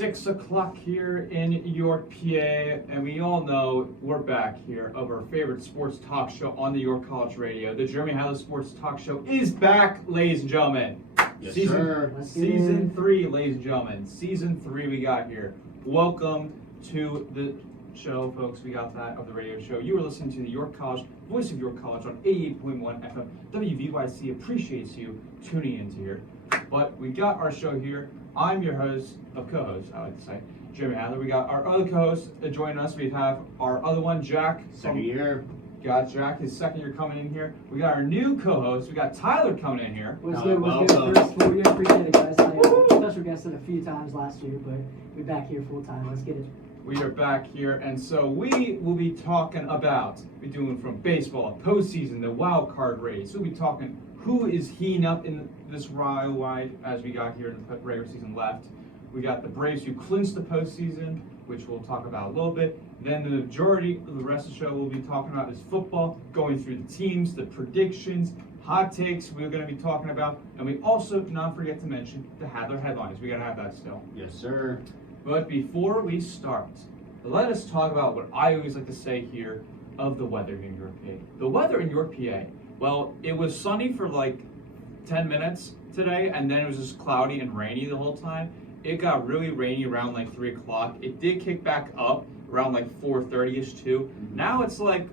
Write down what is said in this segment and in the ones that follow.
6 o'clock here in York, PA, and we all know we're back here of our favorite sports talk show on the York College Radio. The Jeremy Hadler Sports Talk Show is back, ladies and gentlemen. Yes, Season sir. Season 3, ladies and gentlemen. Season 3 we got here. Welcome to the show, folks. We got that of the radio show. You are listening to the York College, Voice of York College on 88.1 FM. WVYC appreciates you tuning into here. But we got our show here. I'm your host, co-host, I like to say, Jeremy Hadler. We got our other co-host joining us. We have our other one, Jack. Second year. Got Jack, his second year coming in here. We got our new co-host. We got Tyler coming in here. What's good? First, we appreciate it, guys. I special guested a few times last year, but we're back here full time. Let's get it. We are back here, and so we will be talking about, we're doing from baseball, postseason, the wild card race. We'll be talking who is heating up in this Rio wide as we got here in the regular season left. We got the Braves who clinched the postseason, which we'll talk about a little bit. Then the majority of the rest of the show we'll be talking about is football, going through the teams, the predictions, hot takes we're going to be talking about. And we also not forget to mention the Hadler headlines. We got to have that still. Yes, sir. But before we start, let us talk about what I always like to say here of the weather in York, PA. The weather in York, PA. Well, it was sunny for like 10 minutes today, and then it was just cloudy and rainy the whole time. It got really rainy around like 3 o'clock. It did kick back up around like 4:30ish too. Mm-hmm. Now it's like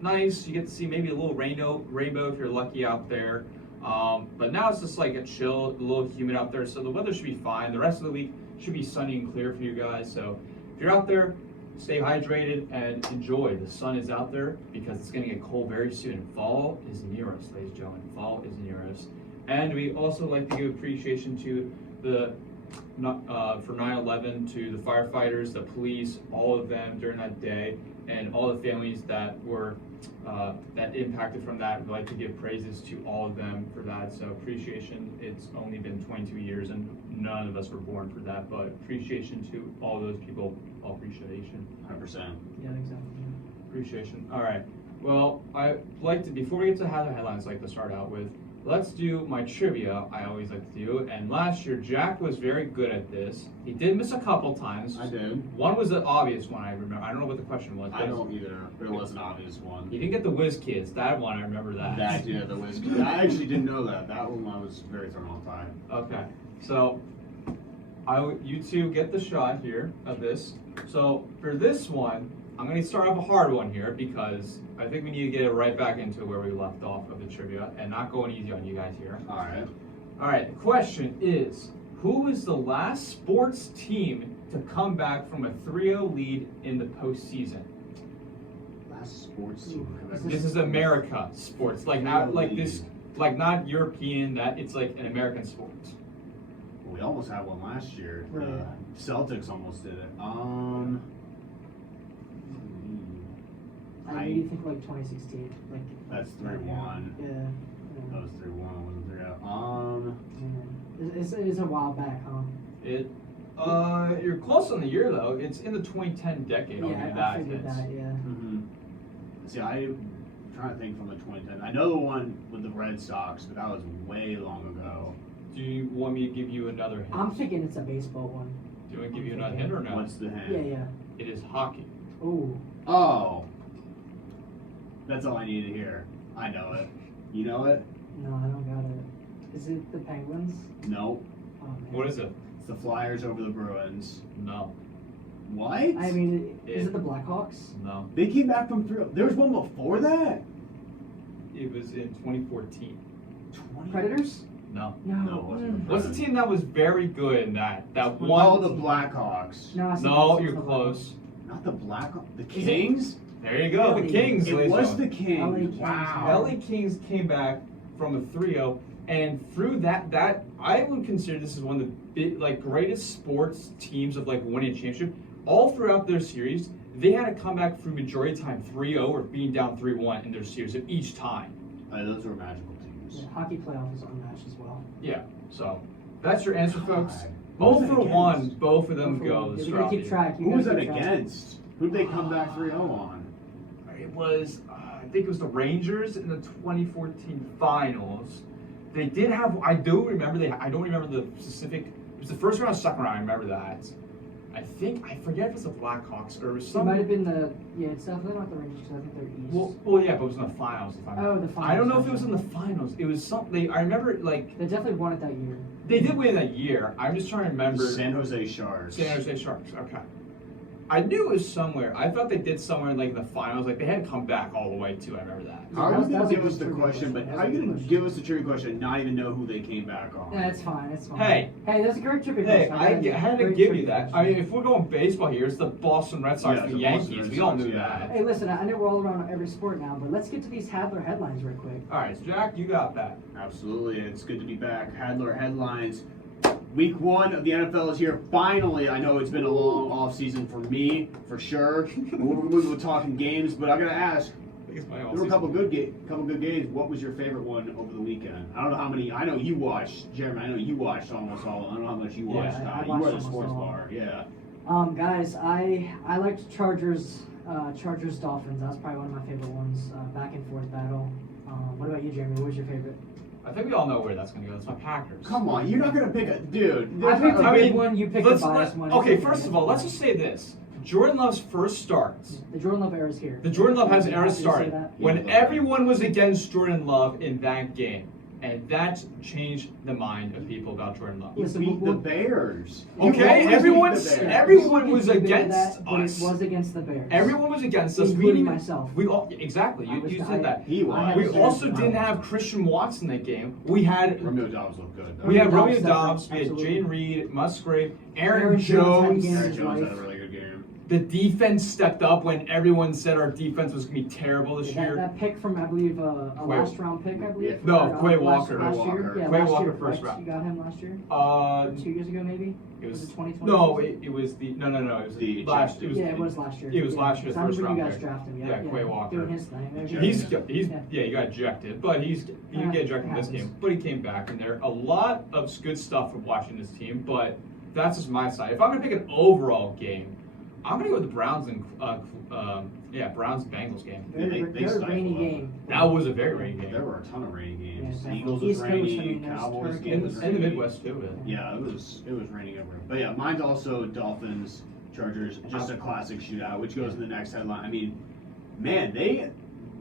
nice. You get to see maybe a little rainbow if you're lucky out there. But now it's just like a chill, a little humid out there. So the weather should be fine. The rest of the week should be sunny and clear for you guys. So if you're out there, stay hydrated and enjoy. The sun is out there because it's going to get cold very soon. Fall is near us, ladies and gentlemen. Fall is near us. And we also like to give appreciation to the for 9/11 to the firefighters, the police, all of them during that day, and all the families that were that impacted from that. We'd like to give praises to all of them for that. So appreciation. It's only been 22 years, and none of us were born for that, but appreciation to all those people. All appreciation. 100%. Yeah, exactly. Appreciation. All right. Well, I like to, before we get to Hadler headlines, I like to start out with, let's do my trivia. I always like to do. And last year, Jack was very good at this. He did miss a couple times. I did. One was an obvious one, I remember. I don't know what the question was. I don't either, but it was an obvious one. He didn't get the Whiz Kids. That one, I remember that. Yeah, the Whiz Kids. I actually didn't know that. That one I was very thrown off by. Okay. So, you two get the shot here of this. So, for this one, I'm going to start off a hard one here because I think we need to get it right back into where we left off of the trivia and not going easy on you guys here. All right. All right, the question is, who was the last sports team to come back from a 3-0 lead in the postseason? Last sports team. This is America sports, like not like this, like not European. That it's like an American sport. We almost had one last year. Right. The Celtics almost did it. I really think like 2016. Like That's 3-1. Yeah. That was 3-1. Wasn't 3-0. It's a while back, huh? You're close on the year though. It's in the 2010 decade. I'll give you Yeah, that. I figured that. Yeah. Mm-hmm. See, I'm trying to think from the 2010. I know the one with the Red Sox, but that was way long ago. Do you want me to give you another hint? I'm thinking it's a baseball one. Do you want to give you another hint or no? What's the hint? Yeah. It is hockey. Ooh. Oh. That's all I need to hear. I know it. You know it? No, I don't got it. Is it the Penguins? Nope. Oh, man. What is it? It's the Flyers over the Bruins. No. What? I mean, is it the Blackhawks? No. They came back from 3-0. There was one before that? It was in 2014. 20? Predators? No. No, it wasn't. What's the team that was very good in that? That Oh, one. the Blackhawks. No, No, you're close. Not the Blackhawks. The Is it- Kings? There you go. The Kings. It ladies was and the gentlemen. Kings. LA Kings. Wow. LA Kings came back from a 3-0, and through that I would consider this is one of the big, like greatest sports teams of like winning a championship. All throughout their series, they had to come back through majority of the time 3-0 or being down 3-1 in their series of each time. Those were magical teams. Yeah, hockey playoff is unmatched as well. Yeah. So that's your answer, folks. God. Both Who was for that one. against? Both of them Both for go. one. this You gotta route keep here. track. Who was that against? Who did they come back 3-0 on? It was, I think it was the Rangers in the 2014 finals. They did have, I don't remember the specific, it was the first round, second round, I remember that. I forget if it's the Blackhawks or it was It some. might have been it's definitely not the Rangers because I think they're East. Well, yeah, but it was in the finals. If Oh, the I don't know if finals, it was in the finals. It was something. I remember like They definitely won it that year. they did win that year. I'm just trying to remember. San Jose Sharks. San Jose Sharks. Okay. I knew it was somewhere. I thought they did somewhere in like the finals. Like they had to come back all the way too. I remember that. How are That was- you that going was to a give us good the trivia question, but question. how are That you was a going good to give us the trivia question and not even know who they came back on? Yeah, it's fine. It's fine. Hey. that's a great trivia Hey, question. I had to Great give trivia you that. question. I mean, if we're going baseball here, it's the Boston Red Sox Yeah, and the the Boston Yankees. Red We all Sox, knew yeah. that. Hey, listen, I know we're all around every sport now, but let's get to these Hadler headlines real quick. All right, so Jack, you got that. Absolutely. It's good to be back. Hadler headlines. Week 1 of the NFL is here. Finally, I know it's been a long off season for me, for sure. we were talking games, but I got to ask, I think it's my there were a couple good games. What was your favorite one over the weekend? I don't know how many. I know you watched, Jeremy. I know you watched almost all. I don't know how much you Yeah, watched. I You watched were at the almost sports all. bar. Yeah. Guys, I liked Chargers Dolphins. That was probably one of my favorite ones. Back and forth battle. What about you, Jeremy? What was your favorite? I think we all know where that's going to go. That's my Packers. Come on, you're not gonna pick a dude. I picked a I good mean, one. You picked a Let's biased one. okay, It's first of all, let's just say this. Jordan Love's first starts. The Jordan Love era is here. The Jordan Love has an era Happy to say started that. when everyone was against Jordan Love in that game. And that changed the mind of people about Jordan Love. You Listen, beat we'll- the Bears. You Okay, always beat everyone's the Bears. everyone was You can debate against that, but us. It was against the Bears. Everyone was against us. We Including didn't even- myself. We all exactly. I You, was- you I- said that. He I had was. We a also serious didn't problem. have Christian Watts in that game. We had Romeo Dobbs looked good. though. we had Romeo Romeo Dobbs, Dobbs. We had absolutely. Jane Reed, Musgrave, Aaron Aaron Jones had a Jones. game. Aaron his Jones had life. a really good game. The defense stepped up when everyone said our defense was going to be terrible this That, year. that pick from, I believe, a Quay- last round pick, I believe. Yeah. No, Quay last Walker. Last Quay year. Walker. Yeah, Quay last Walker year, first correct? round. You got him last year? Uh, 2 years ago, maybe? it was it 2020? no, it was the no. It was The last. It was Yeah, it was last year. It was Yeah, last year's I remember first round you guys pick. drafted him. Yeah, Yeah, Quay Walker. Doing his thing. He's- He got ejected, but he didn't get ejected in this happens. game. But he came back, and there a lot of good stuff from watching this team. But that's just my side. If I'm gonna pick an overall game, I'm gonna go with the Browns and Browns Bengals game. Yeah, they Very stifled rainy up. game. That was a very rainy There game. were a ton of rainy games. Yeah, definitely. Eagles East was Coast, I rainy. mean, there's Cowboys hurricanes. game In was the rainy. Midwest too. Yeah, it was raining everywhere. But yeah, mine's also Dolphins, Chargers, just a classic shootout, which goes to the next headline. I mean, man,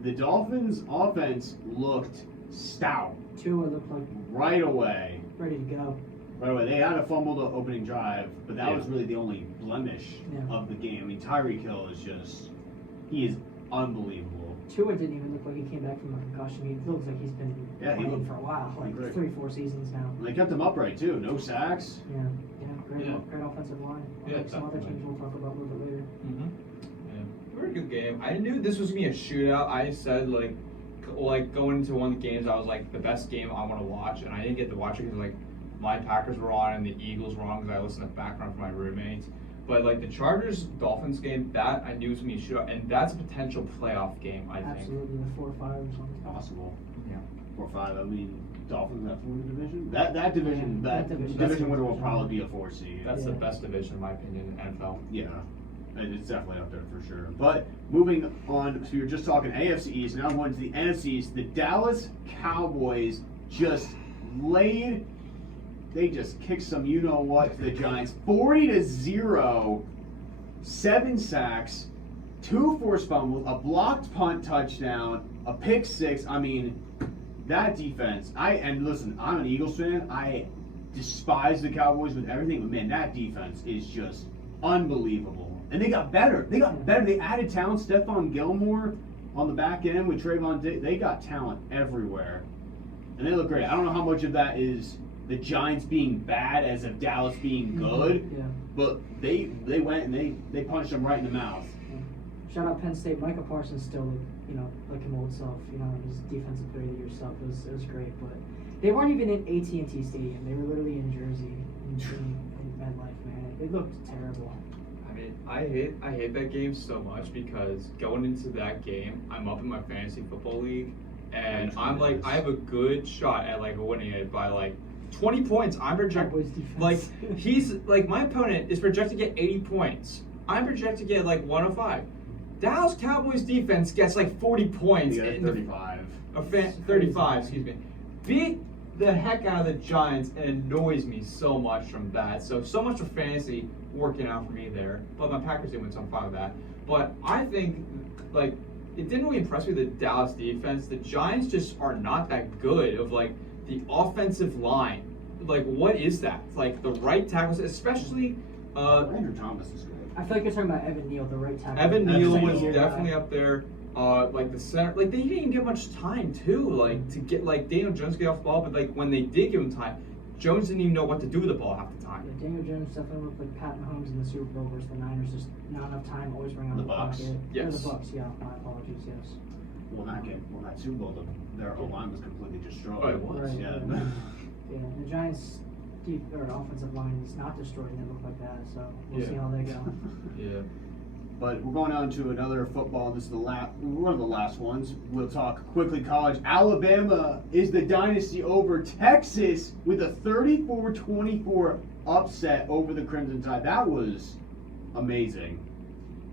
the Dolphins offense looked stout Tua looked like right away. ready to go. Right away, they had a fumble to opening drive, but that Yeah. was really the only blemish Yeah. of the game. I mean, Tyreek Hill he is unbelievable. Tua didn't even look like he came back from a concussion. He looks like he's been Yeah, he playing looked for a while, like great. 3-4 seasons now. And they kept him upright too, no sacks. Yeah, great, Yeah. great offensive line. Yeah, Like some other definitely. teams we'll talk about a little bit later. Mm-hmm. Yeah. Very good game. I knew this was gonna be a shootout. I said like going into one of the games, I was like the best game I want to watch, and I didn't get to watch it because like my Packers were on and the Eagles were on because I listened to the background from my roommates. But like the Chargers Dolphins game, that I knew was gonna be a shootout, and that's a potential playoff game. I think. Absolutely, the 4-5 or something. Possible. Yeah. 4-5. I mean, Dolphins that win the division. That division, Yeah, that that division. division winner will probably be a 4 seed. That's the Yeah. best division in my opinion in NFL. Yeah, it's definitely up there for sure. But moving on, so you're just talking AFC East. Now going to the NFC East. The Dallas Cowboys just laid. They just kicked some you know what to the Giants, 40-0, 7 sacks, 2 forced fumbles, a blocked punt touchdown, a pick 6. I mean, that defense. And listen, I'm an Eagles fan. I despise the Cowboys with everything, but man, that defense is just unbelievable. And they got better. They got better. They added talent. Stephon Gilmore on the back end with Trayvon Diggs. They got talent everywhere, and they look great. I don't know how much of that is the Giants being bad as of Dallas being good, Yeah. but they went and they punched them right in the mouth. Shout out Penn State. Micah Parsons still looked, like him old self. His defensive player of the year stuff was great. But they weren't even in AT&T Stadium. They were literally in Jersey, in MetLife, man. It looked terrible. I mean, I hate that game so much because going into that game, I'm up in my fantasy football league, and I'm like, I have a good shot at like winning it by like 20 points. I'm projected Cowboys defense. like he's like my opponent is projected to get 80 points. I'm projected to get like 105. Dallas Cowboys defense gets like 40 points. They got in the- 35. 35, excuse me. Beat the heck out of the Giants and annoys me so much from that. So much for fantasy working out for me there. But my Packers did win, so I'm fine with that. But I think, like, it didn't really impress me, the Dallas defense. The Giants just are not that good of, like, the offensive line. Like, what is that? Like, the right tackles, especially... Andrew Thomas is good. I feel like you're talking about Evan Neal, the right tackle. Evan Neal was Neal. definitely up there. Like the center, like they didn't even get much time too. Like to get like Daniel Jones get off the ball, but like when they did give him time, Jones didn't even know what to do with the ball half the time. Yeah, Daniel Jones definitely looked like Pat Mahomes in the Super Bowl versus the Niners. Just not enough time, always bring out The the Bucs. pocket. Yes. The Bucs, yeah. My apologies, yes. Well, that Super Bowl, their O-line was completely destroyed. Oh, it was. Right, Yeah. right. Yeah, the Giants' offensive line is not destroyed and they look like that, so we'll see how they go. Yeah. But we're going on to another football. This is one of the last ones. We'll talk quickly college. Alabama is the dynasty over Texas with a 34-24 upset over the Crimson Tide. That was amazing.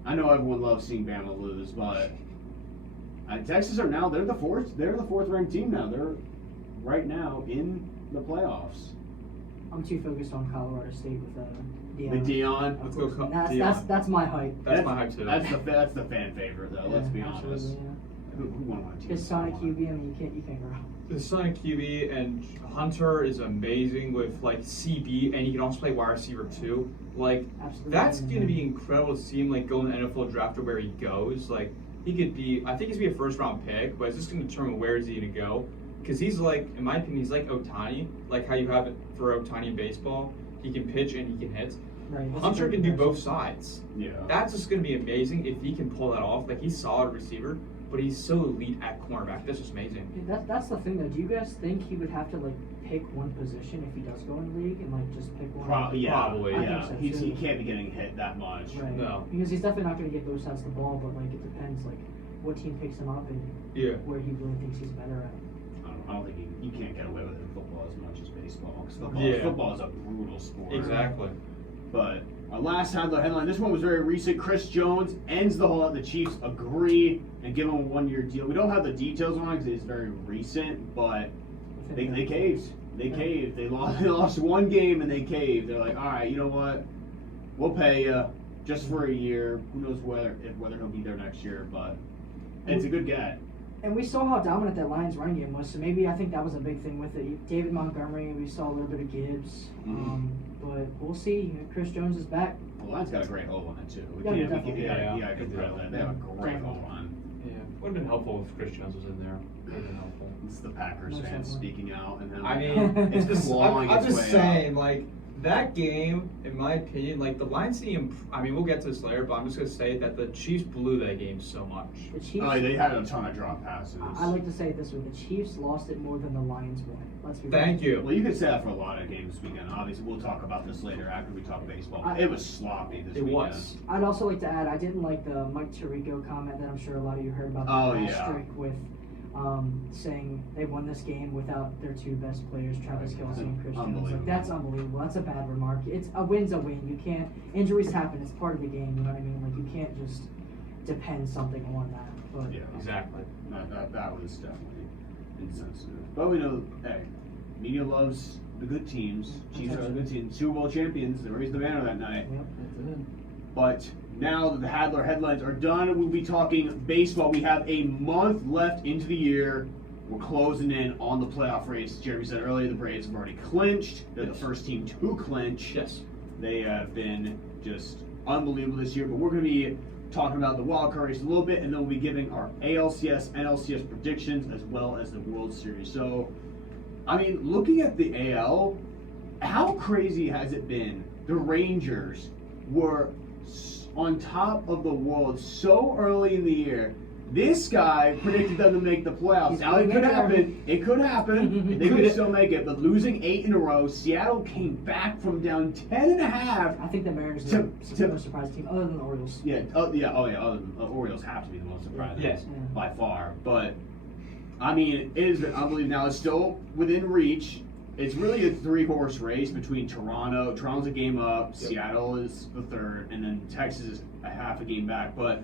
I know everyone loves seeing Bama lose, but Texas are now they're the fourth ranked team now. They're right now in the playoffs. I'm too focused on Colorado State with Deion. With Deion. Let's go. That's my hype. That's my hype too. That's the fan favorite though. Let's be honest. Absolutely, yeah. Who won one team? His Sonic QB, I mean, you can't go wrong. The Sonic QB and Hunter is amazing with like CB, and he can also play wide receiver too. Like Absolutely. that's gonna be incredible to see him like go in the NFL draft to where he goes. Like he could be, I think he's gonna be a first round pick, but it's just gonna determine where is he gonna go. Because he's like, in my opinion, he's like Ohtani, like how you have it for Ohtani in baseball. He can pitch and he can hit. Right, that's a Hunter great can do comparison. both sides. Yeah. That's just going to be amazing if he can pull that off. Like, he's a solid receiver, but he's so elite at cornerback. That's just amazing. Yeah, that's the thing though. Do you guys think he would have to like pick one position if he does go in the league and like just pick one? Probably, I Yeah. think so, He too. can't be getting hit that much. Right. No. Because he's definitely not going to get both sides of the ball, but like it depends like what team picks him up and Yeah. where he really thinks he's better at. I don't think you can't get away with it in football as much as baseball. Because Yeah. football is a brutal sport. Exactly. But our last Hadler headline, this one was very recent. Chris Jones ends the whole. The Chiefs agree and give him a 1-year deal. We don't have the details on it because it's very recent, but they caved. They caved. They lost one game and they caved. They're like, all right, you know what? We'll pay you just for a year. Who knows whether he'll be there next year, but it's a good get. And we saw how dominant that Lions running game was, so maybe I think that was a big thing with it. David Montgomery, we saw a little bit of Gibbs, but we'll see. Chris Jones is back. The Lions got a great O line too. We Yeah, can't definitely. give Yeah. give credit to that. They have a great O line. Yeah. Would have been helpful if Chris Jones was in there. Would have been helpful. It's the Packers Most fans definitely. speaking out, and then I mean, it's just, clawing I'm its just way saying, up. like, that game, in my opinion, like, the Lions team, I mean, we'll get to this later, but I'm just going to say that the Chiefs blew that game so much. The Chiefs. Oh, they had a ton of drop passes. I like to say it this way: the Chiefs lost it more than the Lions won. Let's be Thank you. Well, you could say that for a lot of games this weekend. Obviously, we'll talk about this later after we talk baseball. It was sloppy this It weekend. was. I'd also like to add, I didn't like the Mike Tirico comment that I'm sure a lot of you heard about the Oh, asterisk with saying they won this game without their two best players, Travis Kelce and Chris Jones. Unbelievable. Like, that's unbelievable. That's a bad remark. It's a win's a win. You can't. Injuries happen. It's part of the game. You know what I mean? Like you can't just depend something on that. But Yeah. Exactly. That was definitely insensitive. But we know, hey, media loves the good teams. Chiefs are a good team. Super Bowl champions. They raised the banner that night. Yep. But now that the Hadler headlines are done, we'll be talking baseball. We have a month left into the year. We're closing in on the playoff race. Jeremy said earlier the Braves have already clinched. They're the first team to clinch. Yes. They have been just unbelievable this year. But we're going to be talking about the wild card race a little bit, and then we'll be giving our ALCS, NLCS predictions as well as the World Series. So, I mean, looking at the AL, how crazy has it been? The Rangers were on top of the world so early in the year. This guy predicted them to make the playoffs. Now it could happen. It could happen. They could still make it. But losing 8 in a row, Seattle came back from down 10.5. I think the Mariners To- are the most surprised team, other than the Orioles. Yeah. Oh yeah. Other than Orioles have to be the most surprising Yes. by far. But I mean, it is unbelievable. Now it's still within reach. It's really a 3-horse race between Toronto. Toronto's a game up. Yep. Seattle is the third, and then Texas is a half a game back. But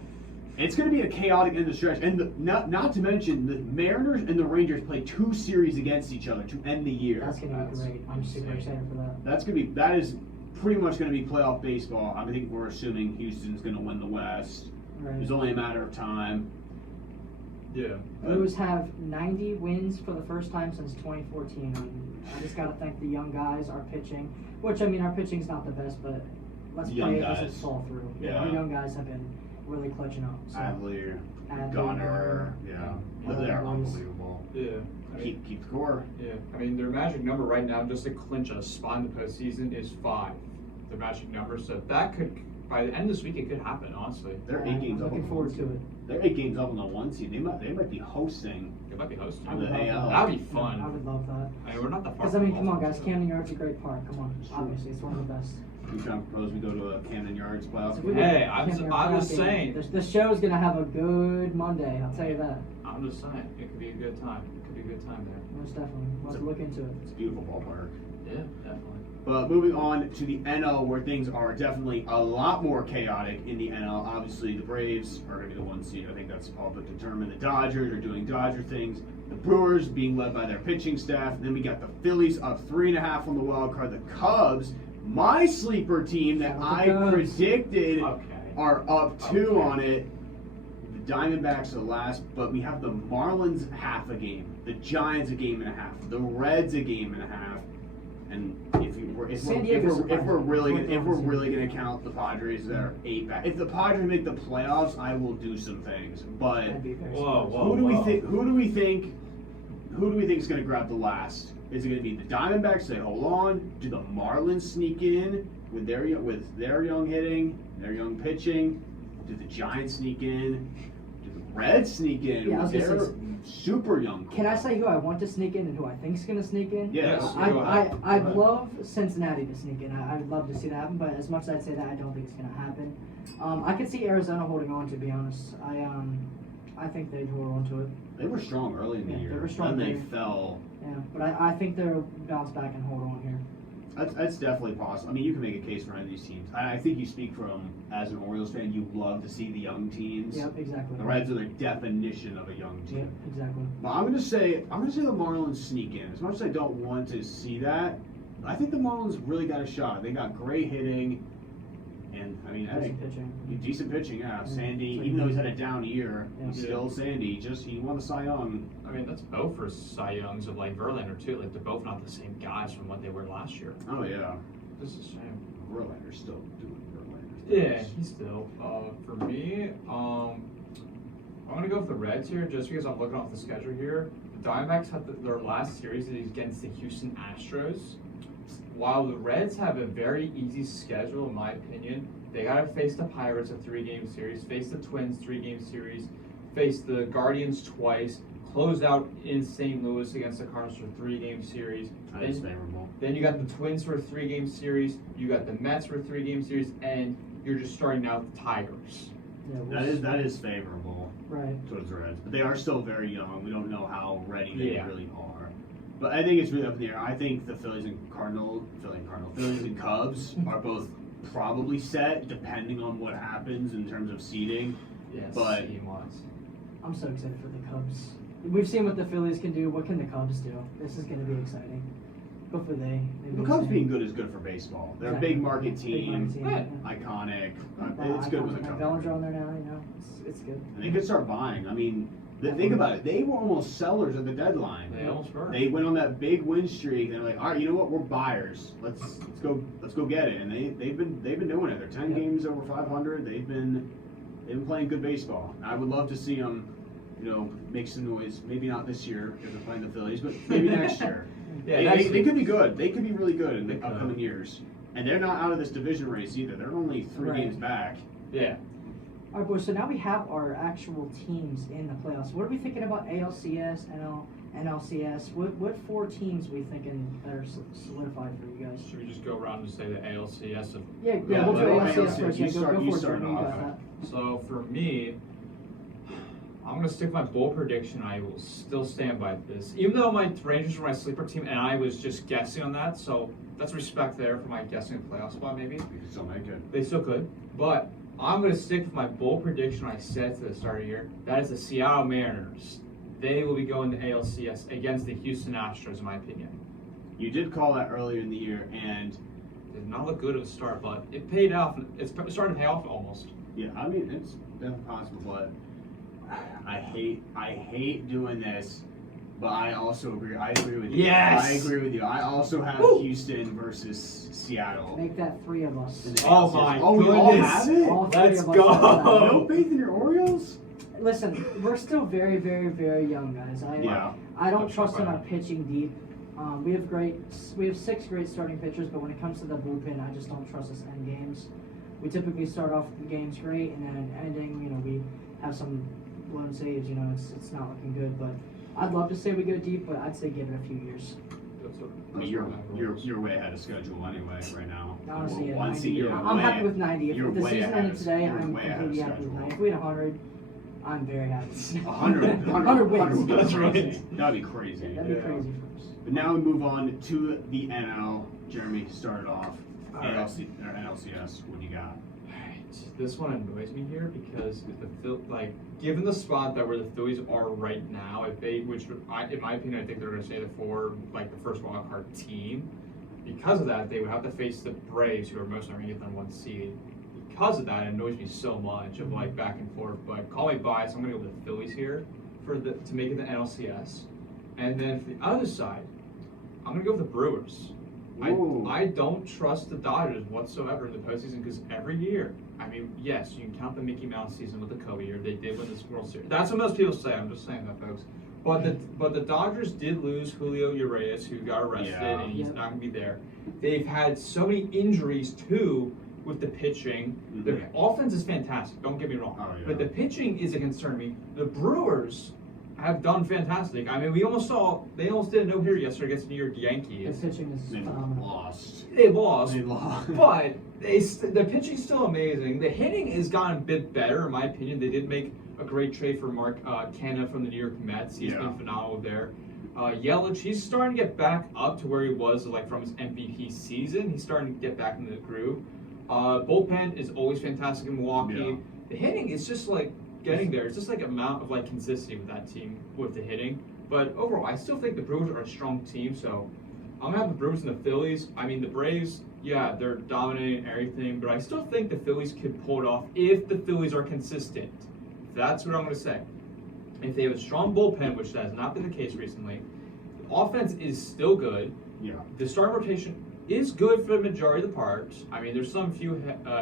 It's going to be a chaotic end of stretch, and not to mention the Mariners and the Rangers play 2 series against each other to end the year. That's gonna be great. I'm super excited for that. That is pretty much going to be playoff baseball. I think we're assuming Houston's going to win the West. Right. It's only a matter of time. Yeah. Blues have 90 wins for the first time since 2014. I just got to thank the young guys, our pitching, which, I mean, our pitching's not the best, but let's The young play it as guys. it fall through. Yeah. Our young guys have been really clutching up. So. Adler, Adler, Gunner, yeah. They're boys. unbelievable. Yeah. I mean, Keep the core. yeah. I mean, their magic number right now, just to clinch a spot in the postseason, is 5. Their magic number, so that could, by the end of this week, it could happen. Honestly, They're Yeah, 8 games I'm up on looking the forward one to seed. it. They're 8 games up on the 1 seed. They might be hosting. they might be hosting. I would love AL. that. That'd be fun. I would love that. I mean, we're not that far. Because, I mean, from come on, Baltimore, guys. so- Camden Yard's a great park. Come on. It's true. Obviously, it's one of the best. You trying to propose we go to a Camden Yards playoff? So if we Hey, get I was Camden Yard just playoff saying. game, the show's going to have a good Monday. I'll tell you that. I'm just saying, it could be a good time. It could be a good time there. Most definitely. We'll have to look into it. It's a beautiful ballpark. Yeah, definitely. But moving on to the NL, where things are definitely a lot more chaotic in the NL. Obviously, the Braves are going to be the 1 seed. I think that's all but determined. The Dodgers are doing Dodger things. The Brewers being led by their pitching staff. Then we got the Phillies up 3.5 on the wild card. The Cubs, my sleeper team that Shout out I the Cubs. predicted, Okay. are up 2 Okay. on it. The Diamondbacks are last, but we have the Marlins half a game, the Giants a game and a half, the Reds a game and a half, and San Diego's if we're really surprising. gonna count the Padres that are 8 back, if the Padres make the playoffs, I will do some things. But That'd be very Whoa, surprising. whoa. who do we think is gonna grab the last? Is it gonna be the Diamondbacks? Say hold on. Do the Marlins sneak in with their young hitting, their young pitching? Do the Giants sneak in? Do the Reds sneak in Yeah, I was with gonna their say, super young core? Can I say who I want to sneak in and who I think's going to sneak in? Yes. Go ahead. I'd love Cincinnati to sneak in. I'd love to see that happen, but as much as I'd say that, I don't think it's going to happen. I could see Arizona holding on, to be honest. I think they'd hold on to it. They were strong early in the Yeah, year. they were strong Then they early. fell. Yeah, but I think they'll bounce back and hold on here. That's definitely possible. I mean, you can make a case for any of these teams. I think you speak from, as an Orioles fan, you love to see the young teams. Yep, exactly. The Reds are the definition of a young team. Yep, exactly. But I'm gonna say the Marlins sneak in. As much as I don't want to see that, I think the Marlins really got a shot. They got great hitting, and I mean, Decent pitching. decent pitching. Yeah, Yeah. Sandy, Pretty even though he's good. had a down year, he's Yeah. still Sandy. He won the Cy Young. I mean, that's both for Cy Youngs of like Verlander too. Like they're both not the same guys from what they were last year. Oh yeah, This is a shame. Verlander's still doing Verlander. Yeah, he's still. For me, I'm gonna go with the Reds here, just because I'm looking off the schedule here. The Diamondbacks had their last series against the Houston Astros. While the Reds have a very easy schedule, in my opinion, they gotta face the Pirates a 3-game series, face the Twins 3-game series, face the Guardians twice, close out in St. Louis against the Cardinals for 3-game series. That is favorable. Then you got the Twins for a 3-game series, you got the Mets for a 3-game series, and you're just starting out the Tigers. Yeah, That is favorable right. towards the Reds, but they are still very young. We don't know how ready they Yeah. really are. But I think it's really up in the air. I think the Phillies and Cubs are both probably set, depending on what happens in terms of seeding. Yes, But- team-wise. I'm so excited for the Cubs. We've seen what the Phillies can do. What can the Cubs do? This is going to be exciting. Hopefully they The do Cubs same. being good is good for baseball. They're a big market Big market team, Yeah. iconic. Well, It's good with the iconic. Cubs. Bellinger on there now, it's good. And they could start buying. I mean, think about it. They were almost sellers at the deadline. They almost were. They went on that big win streak. They're like, all right, you know what? We're buyers. Let's go get it. And they've been doing it. They're 10 Yeah. games over 500. They've been playing good baseball. I would love to see them, make some noise. Maybe not this year because they're playing the Phillies, but maybe next year. Yeah, they could be good. They could be really good in They the could. upcoming years. And they're not out of this division race either. They're only 3 Right. games back. Yeah. All right, boys. So now we have our actual teams in the playoffs. What are we thinking about ALCS, NLCS? What 4 teams are we thinking that are solidified for you guys? Should we just go around and say the ALCS? Yeah, Yeah, we'll do well, ALCS ALCS, first. you Yeah, start- go you for it, start Jordan. You got off. that. So for me, I'm gonna stick with my bold prediction. I will still stand by this, even though my Rangers were my sleeper team, and I was just guessing on that. So that's respect there for my guessing playoff spot. Maybe We could still make it. they still could, but I'm going to stick with my bold prediction I said to the start of the year. That is the Seattle Mariners. They will be going to ALCS against the Houston Astros, in my opinion. You did call that earlier in the year, and It did not look good at the start, but it paid off. It's starting to pay off almost. yeah, I mean it's definitely possible. But I hate doing this. But I also agree. I agree with you. Yes! I agree with you. I also have Woo! Houston versus Seattle. Make that 3 of us. in the Oh ALCS. my Oh, we all goodness. have it? All 3 Let's of us go. have that. No faith in your Orioles? Listen, we're still very, very, very young, guys. I don't I'm trust in shocked by our pitching deep. We have 6 great starting pitchers, but when it comes to the bullpen, I just don't trust us end games. We typically start off the games great, and then ending, we have some blown saves. It's not looking good. But I'd love to say we go deep, but I'd say give it a few years. I mean, you're way ahead of schedule anyway right now. Honestly, Well, yeah, one seed, 90. you're I'm way- happy with 90. you're If the way season ahead ended of- today, you're I'm way ahead of completely happy with schedule. 90. If we had 100, I'm very happy. 100 wins. would be That's right. crazy. That'd be crazy. That'd be crazy for us. But now we move on to the NL. Jeremy started off. All right. NLCS. What do you got? Alright, this one annoys me here because if given the spot that where the Phillies are right now, if they, in my opinion, I think they're going to stay the first wild card team. Because of that, they would have to face the Braves, who are most likely going to get them 1 seed. Because of that, it annoys me so much of back and forth. But call me biased, I'm going to go with the Phillies here to make it the NLCS. And then for the other side, I'm going to go with the Brewers. Ooh. I don't trust the Dodgers whatsoever in the postseason because every year, I mean, yes, you can count the Mickey Mouse season with the Kobe year. They did win this World Series. That's what most people say. I'm just saying that, folks. But the Dodgers did lose Julio Urias, who got arrested, Yeah. and he's not going to be there. They've had so many injuries too with the pitching. Mhm. Their offense is fantastic. Don't get me wrong. Oh, yeah. But the pitching is a concern to me. The Brewers have done fantastic. I mean, they almost did a no-hitter yesterday against the New York Yankees. The pitching is They phenomenal. lost. They lost, They lost. but the pitching's still amazing. The hitting has gotten a bit better, in my opinion. They did make a great trade for Mark Canha from the New York Mets. He's been phenomenal there. Yelich, he's starting to get back up to where he was from his MVP season. He's starting to get back into the groove. Bullpen is always fantastic in Milwaukee. Yeah. The hitting is just getting there. It's just amount of consistency with that team with the hitting. But overall, I still think the Brewers are a strong team. So I'm gonna have the Brewers and the Phillies. I mean, the Braves, yeah, they're dominating everything, but I still think the Phillies could pull it off if the Phillies are consistent. That's what I'm gonna say. If they have a strong bullpen, which has not been the case recently, the offense is still good. Yeah. The starting rotation is good for the majority of the parts. I mean, there's some few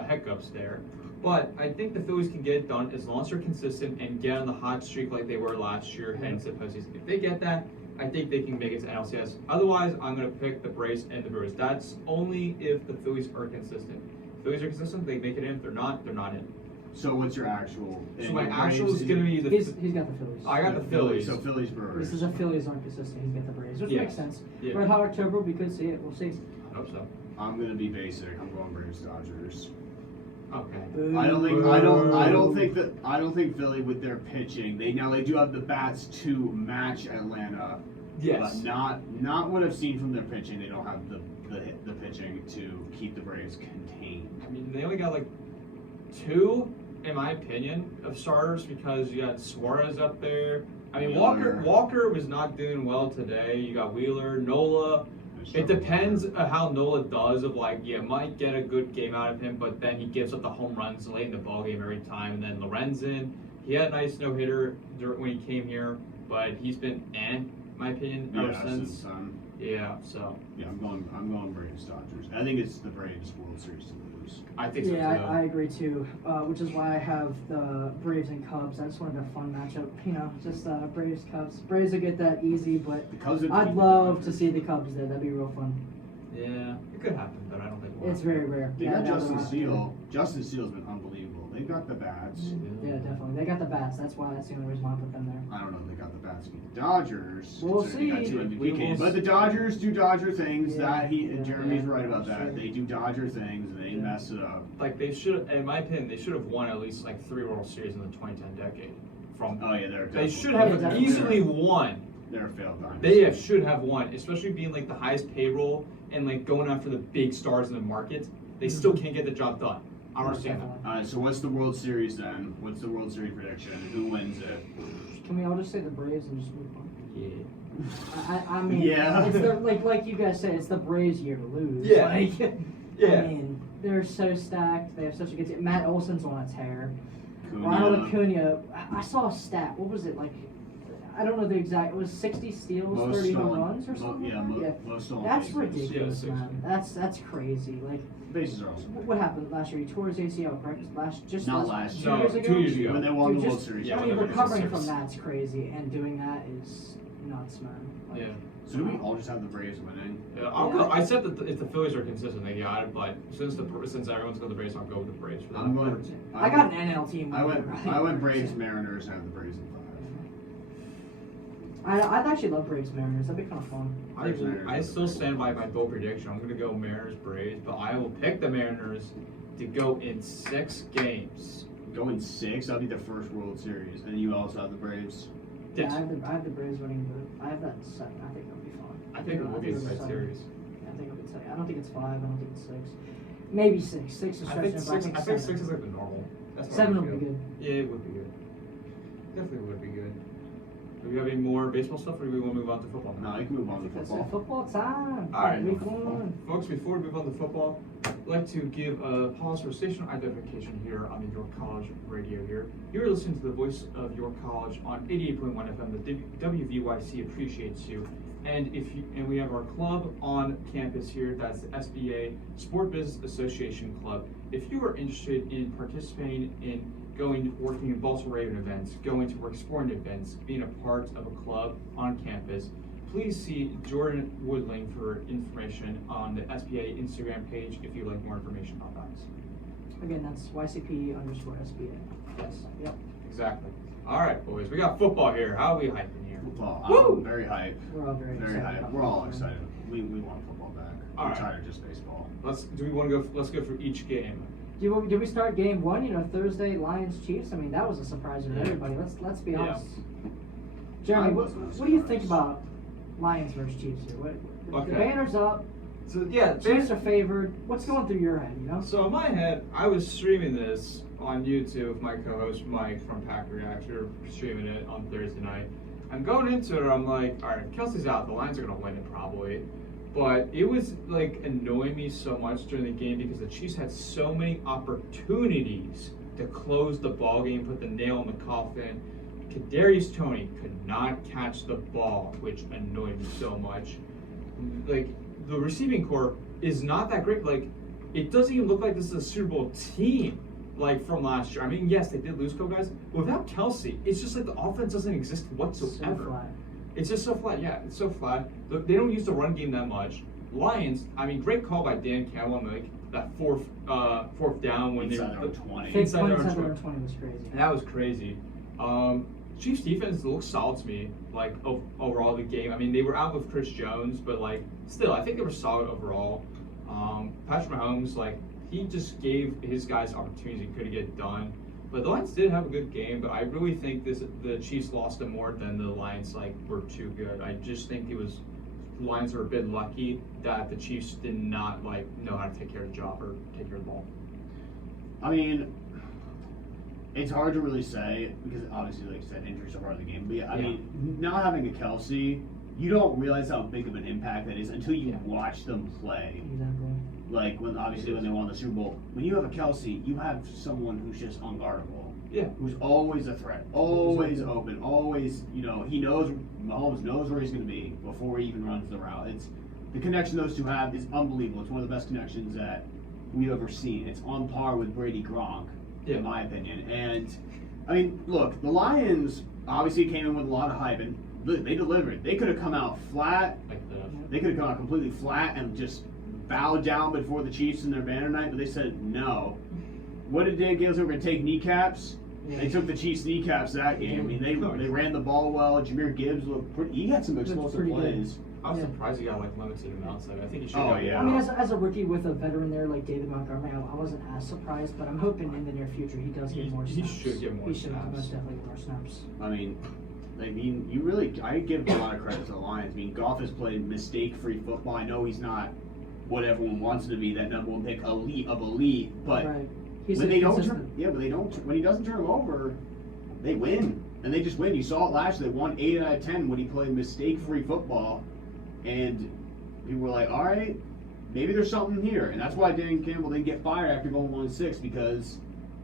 hiccups there, but I think the Phillies can get it done as long as they're consistent and get on the hot streak like they were last year heading to the postseason. If they get that, I think they can make it to NLCS. Otherwise, I'm going to pick the Braves and the Brewers. That's only if the Phillies are consistent. If the Phillies are consistent, they make it in. If they're not, they're not in. So what's your actual? So and my your actual Braves is going to be He's got the Phillies. I got the Phillies. So Phillies Brewers. This is the Phillies aren't consistent. He's got the Braves, which Yes. makes sense. Yeah. Red Hot October, we could see it. We'll see. I hope so. I'm gonna be basic. I'm going Braves Dodgers. Okay. I don't think Philly with their pitching. They do have the bats to match Atlanta. Yes. But not what I've seen from their pitching. They don't have the pitching to keep the Braves contained. I mean, they only got 2, in my opinion, of starters because you got Suarez up there. I mean, Wheeler. Walker was not doing well today. You got Wheeler, Nola. It depends on how Nola does. Might get a good game out of him, but then he gives up the home runs late in the ballgame every time. And then Lorenzen, he had a nice no hitter when he came here, but he's been in my opinion, ever since. Yeah, so. Yeah, I'm going Braves Dodgers. I think it's the Braves World Series to lose. I think so too. Yeah, I agree too. Which is why I have the Braves and Cubs. I just wanted a fun matchup. Just Braves Cubs. Braves will get that easy, but I'd love to see the Cubs there. That'd be real fun. Yeah, it could happen, but I don't think it will. It's very rare. They got they're Justin not- Steele. Justin Steele's been unbelievable. They've got the bats. Yeah, definitely. They got the bats. That's the only reason why I put them there. I don't know if they got the bats to beat the Dodgers. We'll considering They see. got 2 MVP We will games. But see. the Dodgers do Dodger things. Yeah, Jeremy's right about that's that. true. They do Dodger things and they Yeah. mess it up. They should, in my opinion, they should have won at least 3 World Series in the 2010 decade. Oh yeah, They should Yeah, have definitely. easily won. They're a failed dynasty. They should have won, especially being the highest payroll and going after the big stars in the market. They still can't get the job done. I don't see that. Definitely. All right, so what's the World Series then? What's the World Series prediction? Who wins it? Can we all just say the Braves and just move on? Yeah. I mean, Yeah. it's the, like you guys say, it's the Braves' year to lose. Yeah. Like, Yeah. I mean, they're so stacked. They have such a good team. Matt Olson's on a tear. Acuna. Ronald Acuna. I saw a stat. What was it like? I don't know the exact. It was 60 steals, Most 30 home stolen- runs, or something. Yeah, like that? most stolen That's bases. ridiculous, Yeah, man. That's crazy. Like, Bases are also. what happened last year? He tore his ACL, correct? Not last two year. years ago. 2 years ago. When they won Dude, the World just- Series. Yeah, I when mean, they won the recovering World from Series. that's crazy, and doing that is nuts, man. Like, Yeah. So do we all just have the Braves winning? Yeah, I'll go. I said that if the Phillies are consistent, they got it. But since everyone's going to the Braves, I'll go with the Braves for that. I'm going. I got an NL team. I went. right? I went Braves, Mariners, and have the Braves in 5. I'd actually love Braves Mariners. That'd be kind of fun. I still stand by my bold prediction. I'm going to go Mariners Braves, but I will pick the Mariners to go in 6 games. Going 6. That'll be the first World Series, and you also have the Braves. Yeah, Yes. I have the Braves winning, but I have that 7. I think that'll be fun. I think it will be a it'll great 7. series. Yeah, I think it'll be 7. I don't think it's 5. I don't think it's 6. Maybe 6. 6 is I stretching think it, but I 6. think I think 7. 6 is like the normal. That's what 7 I would be feel. good. Yeah, it would be good. Definitely would be good. Do we have any more baseball stuff, or do we want to move on to football now? No, you can move on to That's football. it. Football time. All right, Week 1. folks. Before we move on to football, I'd like to give a pause for station identification here on the York College radio. Here, you're listening to the voice of York College on 88.1 FM. The WVYC appreciates you, and we have our club on campus here. That's the SBA Sport Business Association Club. If you are interested in participating in working in Baltimore Raven events, going to work sporting events, being a part of a club on campus, please see Jordan Woodling for information on the SBA Instagram page if you'd like more information on that. Again, that's YCP_SBA. Yes, Yep. exactly. All right, boys, we got football here. How are we hyping here? Football. Woo! I'm very hyped. We're all very Very excited. hyped. about We're all football. excited. We want football back. All I'm right. tired of just baseball. Let's go for each game. Did we start game 1? You know, Thursday, Lions Chiefs. I mean, that was a surprise to everybody. Let's be Yeah. honest. Jeremy, I what wasn't do you surprised. think about Lions versus Chiefs here? The Okay. banner's up. So yeah, Chiefs are favored. What's going through your head? You know. So in my head, I was streaming this on YouTube with my co-host Mike from Pack Reacts. We were streaming it on Thursday night. And going into it, I'm like, all right, Kelsey's out. The Lions are gonna win it probably. But it was like annoying me so much during the game because the Chiefs had so many opportunities to close the ball game, put the nail in the coffin. Kadarius Toney could not catch the ball, which annoyed me so much. Like the receiving core is not that great. Like it doesn't even look like this is a Super Bowl team like from last year. I mean, yes, they did lose a couple guys, but without Kelsey, it's just like the offense doesn't exist whatsoever. So flat. It's just so flat. Yeah, it's so flat. They don't use the run game that much. Lions, I mean, great call by Dan Campbell on like that fourth down when Inside they their own 20. Fake Inside point their own inside their 20. own 20 was crazy. That was crazy. Chiefs defense looks solid to me, like overall the game. I mean, they were out with Chris Jones, but like still, I think they were solid overall. Patrick Mahomes, like he just gave his guys opportunities he could have get done. But the Lions did have a good game, but I really think the Chiefs lost it more than the Lions like were too good. I just think the Lions were a bit lucky that the Chiefs did not like know how to take care of the job or take care of the ball. I mean, it's hard to really say because obviously, like you said, injuries are part of the game. But yeah, I Yeah. mean, not having a Kelsey, you don't realize how big of an impact that is until you Yeah. watch them play. Exactly. Like when they won the Super Bowl, when you have a Kelsey, you have someone who's just unguardable. Yeah. Who's always a threat, always open, always, Mahomes knows where he's going to be before he even runs the route. It's the connection those two have is unbelievable. It's one of the best connections that we've ever seen. It's on par with Brady Gronk, Yeah. in my opinion. And I mean, look, the Lions obviously came in with a lot of hype, and look, they delivered. They could have come out flat. Like They could have come out completely flat and just bowed down before the Chiefs in their banner night, but they said no. What did Dan Gales? They were going to take kneecaps. They took the Chiefs' kneecaps that game. I mean, they ran the ball well. Jameer Gibbs looked pretty. He had some explosive pretty good. plays. I was Yeah. surprised he got like limited amounts of it. I think he should. Oh, have yeah. I mean, as a rookie with a veteran there like David Montgomery, I wasn't as surprised, but I'm hoping in the near future he does get more He snaps. should get more He should snaps. most definitely get more snaps. I mean, I give a lot of credit to the Lions. I mean, Goff has played mistake-free football. I know he's not what everyone wants him to be, that number one pick, elite of elite, but Right. He's when they don't consistent. turn, when he doesn't turn them over, they win, and they just win. You saw it last year. They won 8 out of 10 when he played mistake-free football, and people were like, all right, maybe there's something here, and that's why Dan Campbell didn't get fired after going 1-6 because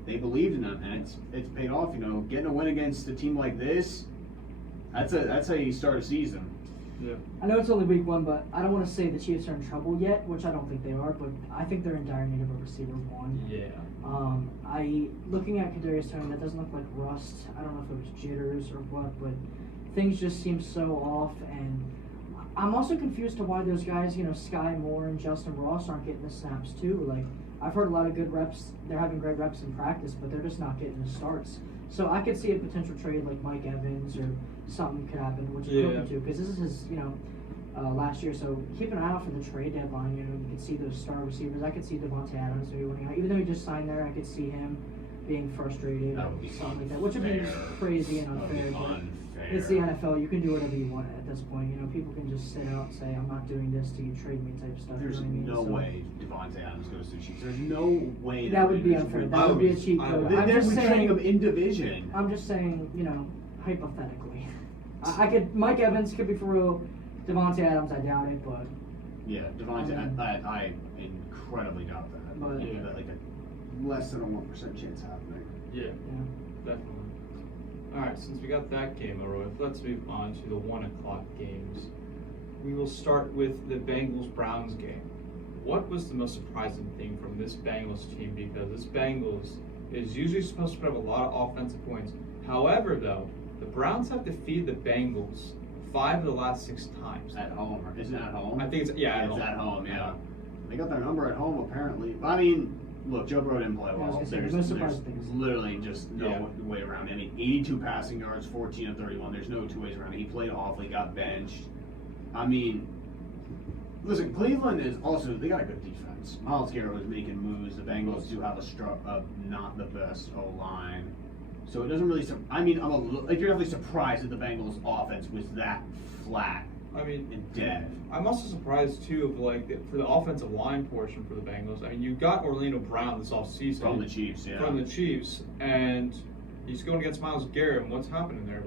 they believed in him, and it's paid off. Getting a win against a team like this, that's how you start a season. Yeah. I know it's only week 1, but I don't want to say the Chiefs are in trouble yet, which I don't think they are, but I think they're in dire need of a receiver 1. Yeah. Looking at Kadarius Toney, that doesn't look like rust. I don't know if it was jitters or what, but things just seem so off, and I'm also confused to why those guys, Sky Moore and Justin Ross aren't getting the snaps too. Like, I've heard a lot of good reps. They're having great reps in practice, but they're just not getting the starts. So I could see a potential trade like Mike Evans or something could happen, which is hoping to, because this is his, last year. So keep an eye out for the trade deadline. You can see those star receivers. I could see Devontae Adams maybe winning out. Even though he just signed there, I could see him being frustrated That would be something like that, which would be crazy and unfair. But it's the NFL. You can do whatever you want at this point. People can just sit out and say, "I'm not doing this till you trade me," type stuff. There's no way Devontae Adams goes to the Chiefs. There's no way that would be unfair. That would be a cheat code. They're trading him in division. I'm just saying, hypothetically. Mike Evans could be for real. Devontae Adams, I doubt it, but yeah, Devontae, I incredibly doubt that. But like a less than a 1% chance happening. Yeah. Definitely. All right, since we got that game over with, let's move on to the 1 o'clock games. We will start with the Bengals-Browns game. What was the most surprising thing from this Bengals team? Because this Bengals is usually supposed to put up a lot of offensive points. However, though, the Browns have defeated the Bengals 5 of the last 6 times. At home, isn't it at home? I think it's at home. Yeah. They got their number at home apparently. I mean, look, Joe Burrow didn't play well. There's literally just no way around it. I mean, 82 passing yards, 14 of 31. There's no 2 ways around it. He played awfully, got benched. I mean, listen, Cleveland is also, they got a good defense. Myles Garrett was making moves. The Bengals do have not the best O-line. So it doesn't really, you're definitely surprised that the Bengals offense was that flat. And dead. I'm also surprised too of for the offensive line portion for the Bengals. I mean, you got Orlando Brown this offseason From the Chiefs, yeah. From the Chiefs, and he's going against Myles Garrett. And what's happening there?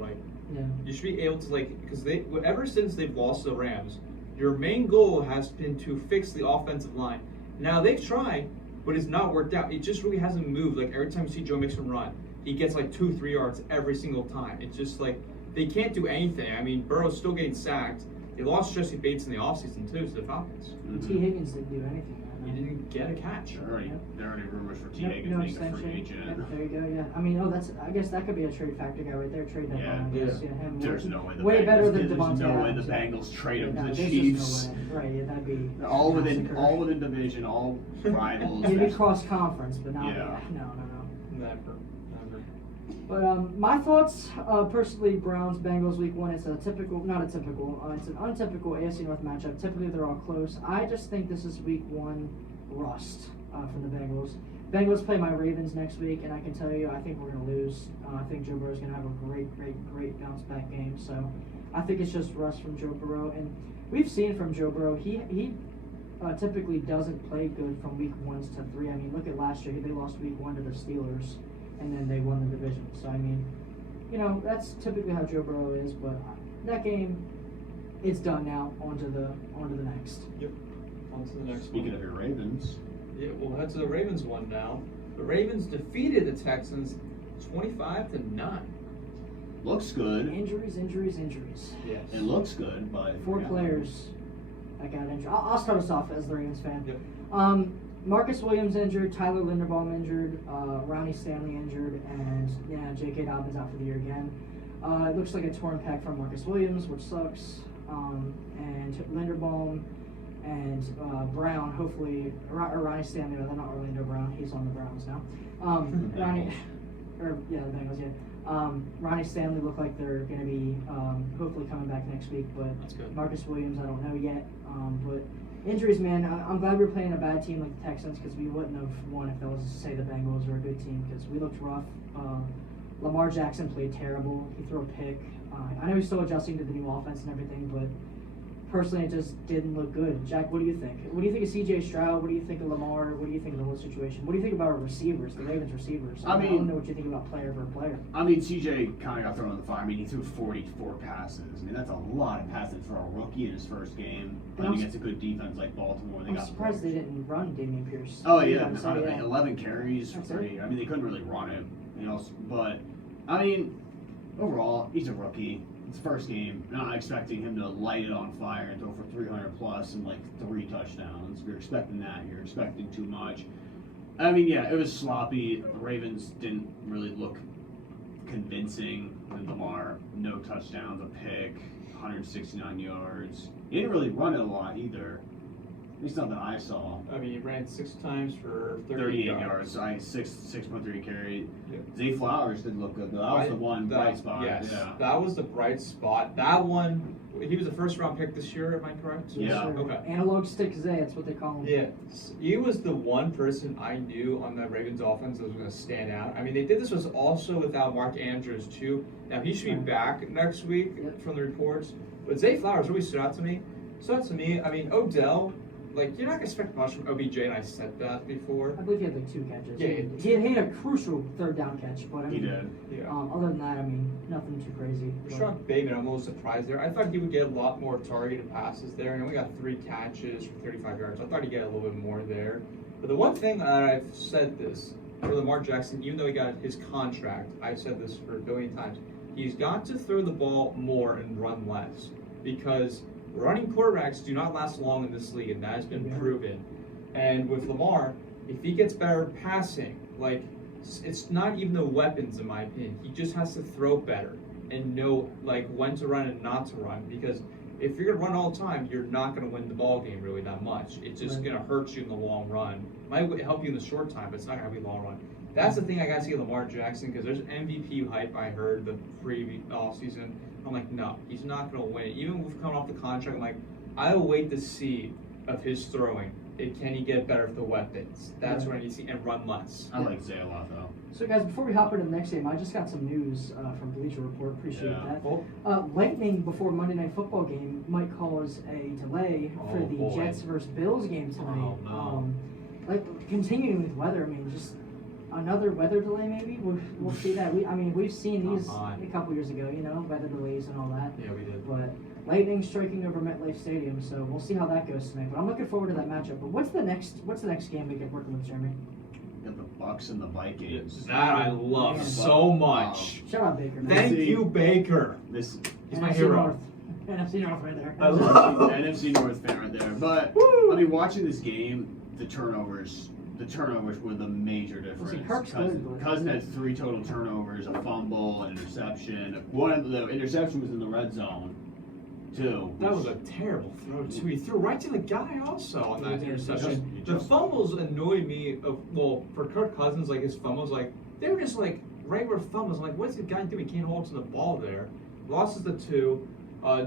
You should be able to because ever since they've lost the Rams, your main goal has been to fix the offensive line. Now they've tried, but it's not worked out. It just really hasn't moved. Every time you see Joe Mixon run, he gets 2-3 yards every single time. It's just they can't do anything. I mean, Burrow's still getting sacked. They lost Jesse Bates in the offseason too to the Falcons. T. Higgins didn't do anything. He didn't get a catch. There are already rumors for T. Higgins being a free agent. Yep, there you go. Yeah, I mean, I guess that could be a trade factor guy right there. Trade that line. Him there's no way. Way better than Devontae. There's no way the Bengals trade him to the Chiefs. Chiefs. No way. Right? Yeah, that'd be all within division, all rivals. Maybe cross conference, but not. Yeah. No. Never. But my thoughts, personally, Browns-Bengals week 1, it's it's an untypical AFC North matchup. Typically, they're all close. I just think this is week 1 rust from the Bengals. Bengals play my Ravens next week, and I can tell you, I think we're going to lose. I think Joe Burrow's going to have a great bounce-back game. So I think it's just rust from Joe Burrow. And we've seen from Joe Burrow, he typically doesn't play good from week 1 to 3. I mean, look at last year. They lost week 1 to the Steelers. And then they won the division. So, I mean, that's typically how Joe Burrow is. But that game, it's done now. On to the next. Yep. On to the next Speaking one. of your Ravens. Yeah, we'll head to the Ravens one now. The Ravens defeated the Texans 25-9. Looks good. Injuries. Yes. It looks good, but 4 players that got injured. I'll start us off as the Ravens fan. Yep. Marcus Williams injured, Tyler Linderbaum injured, Ronnie Stanley injured, and J.K. Dobbins out for the year again. It looks like a torn pec from Marcus Williams, which sucks. And Linderbaum and Brown, hopefully, or Ronnie Stanley, they're not Orlando Brown, he's on the Browns now. The Bengals, yeah. Ronnie Stanley look like they're going to be hopefully coming back next week, but That's good. Marcus Williams, I don't know yet. But injuries, man, I'm glad we're playing a bad team like the Texans, because we wouldn't have won if that was, say, the Bengals were a good team, because we looked rough. Lamar Jackson played terrible. He threw a pick. I know he's still adjusting to the new offense and everything, but personally, it just didn't look good. Jack, what do you think? What do you think of C.J. Stroud? What do you think of Lamar? What do you think of the whole situation? What do you think about our receivers, the Ravens receivers? I don't know what you think about player for player. I mean, CJ kind of got thrown on the fire. I mean, he threw 44 passes. I mean, that's a lot of passes for a rookie in his first game. Playing against a good defense like Baltimore. I'm surprised they didn't run Damian Pierce. Oh, yeah. 11 carries. That's I mean, they couldn't really run him. You know, but, I mean, overall, he's a rookie. It's first game. Not expecting him to light it on fire and throw for 300 plus and like 3 touchdowns. If you're expecting that, you're expecting too much. I mean, yeah, it was sloppy. The Ravens didn't really look convincing. And Lamar, no touchdowns, a pick, 169 yards. He didn't really run it a lot either. At least not that I saw. I mean, he ran 6 times for 38 yards. So 6.3 carry. Yeah. Zay Flowers did look good, though. That was the one bright spot. Yes, Yeah. that was the bright spot. That one, he was a first-round pick this year, am I correct? Yeah. Okay. Analog stick Zay, that's what they call him. Yeah, he was the one person I knew on the Ravens offense that was going to stand out. I mean, they did this was also without Mark Andrews too. Now he should be back next week from the reports. But Zay Flowers really stood out to me. I mean, Odell, like you're not gonna expect much from OBJ, and I said that before. I believe he had like 2 catches. Yeah, he had a crucial 3rd down catch, but I mean, He did. Yeah. Other than that, I mean, nothing too crazy. Rashawn Bateman, I'm a little surprised there. I thought he would get a lot more targeted passes there. He only got 3 catches for 35 yards. I thought he'd get a little bit more there. But the one thing that I've said this for Lamar Jackson, even though he got his contract, I've said this for a billion times, he's got to throw the ball more and run less because running quarterbacks do not last long in this league, and that has been proven. And with Lamar, if he gets better passing, like it's not even the weapons in my opinion. He just has to throw better and know like when to run and not to run. Because if you're gonna run all the time, you're not gonna win the ball game really that much. It's just gonna hurt you in the long run. Might help you in the short time, but it's not gonna be long run. That's the thing I gotta see with Lamar Jackson because there's MVP hype I heard the off season. I'm like, no, he's not going to win. Even with coming off the contract, I'm like, I'll wait to see of his throwing. Can he get better with the weapons? That's what I need to see, and run less. I like Zay a lot, though. So, guys, before we hop into the next game, I just got some news from Bleacher Report. Appreciate that. Lightning before Monday Night Football game might cause a delay for the Jets versus Bills game tonight. Oh, no. Continuing with weather, I mean, just another weather delay maybe. We'll see that. We've seen these a couple years ago, weather delays and all that. Yeah, we did. But lightning striking over MetLife Stadium, so we'll see how that goes tonight. But I'm looking forward to that matchup. But what's the next game we get working with, Jeremy? Got the Bucks and the Vikings. That I love so much. Shout out Baker. Man. Thank you, Baker. This He's my hero. NFC North right there. I love NFC North fan right there. But I mean, watching this game, the turnovers were the major difference. Cousin had 3 total turnovers, a fumble, an interception. One of the interception was in the red zone, too. That was a terrible throw, too. He threw right to the guy also on that interception. The fumbles annoyed me. For Kirk Cousins, like his fumbles, like they were just like regular fumbles. I'm like, what's the guy doing? He can't hold to the ball there. Losses the 2.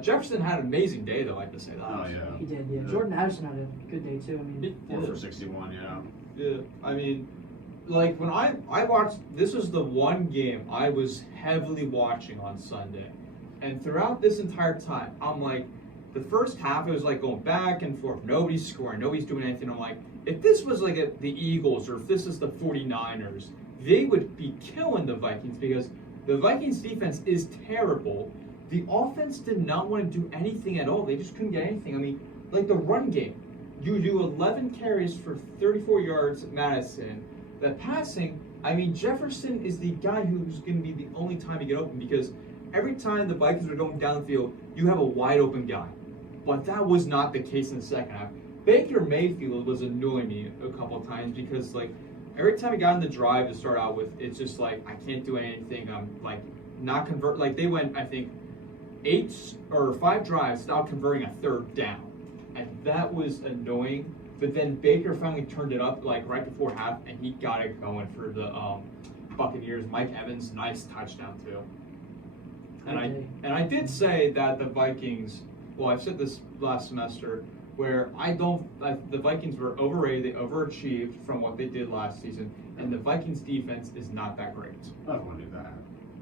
Jefferson had an amazing day, though. I have to say that. Oh yeah, he did. Yeah, Jordan Addison had a good day too. I mean, 4 for 61. Yeah. Yeah, I mean, like when I watched, this was the one game I was heavily watching on Sunday, and throughout this entire time, I'm like, the first half it was like going back and forth, nobody's scoring, nobody's doing anything. I'm like, if this was like the Eagles or if this is the 49ers, they would be killing the Vikings because the Vikings defense is terrible. The offense did not want to do anything at all. They just couldn't get anything. I mean, like the run game. You do 11 carries for 34 yards at Madison. That passing, I mean, Jefferson is the guy who's going to be the only time you get open because every time the Vikings are going down the field, you have a wide open guy. But that was not the case in the second half. Baker Mayfield was annoying me a couple of times because, like, every time he got in the drive to start out with, it's just like, I can't do anything. I'm, like, not convert. Like, they went, I think, 5 drives without converting a 3rd down. And that was annoying. But then Baker finally turned it up like right before half, and he got it going for the Buccaneers. Mike Evans, nice touchdown too. And I did say that the Vikings. Well, I've said this last semester, where the Vikings were overrated. They overachieved from what they did last season, and the Vikings defense is not that great. I don't want to do that.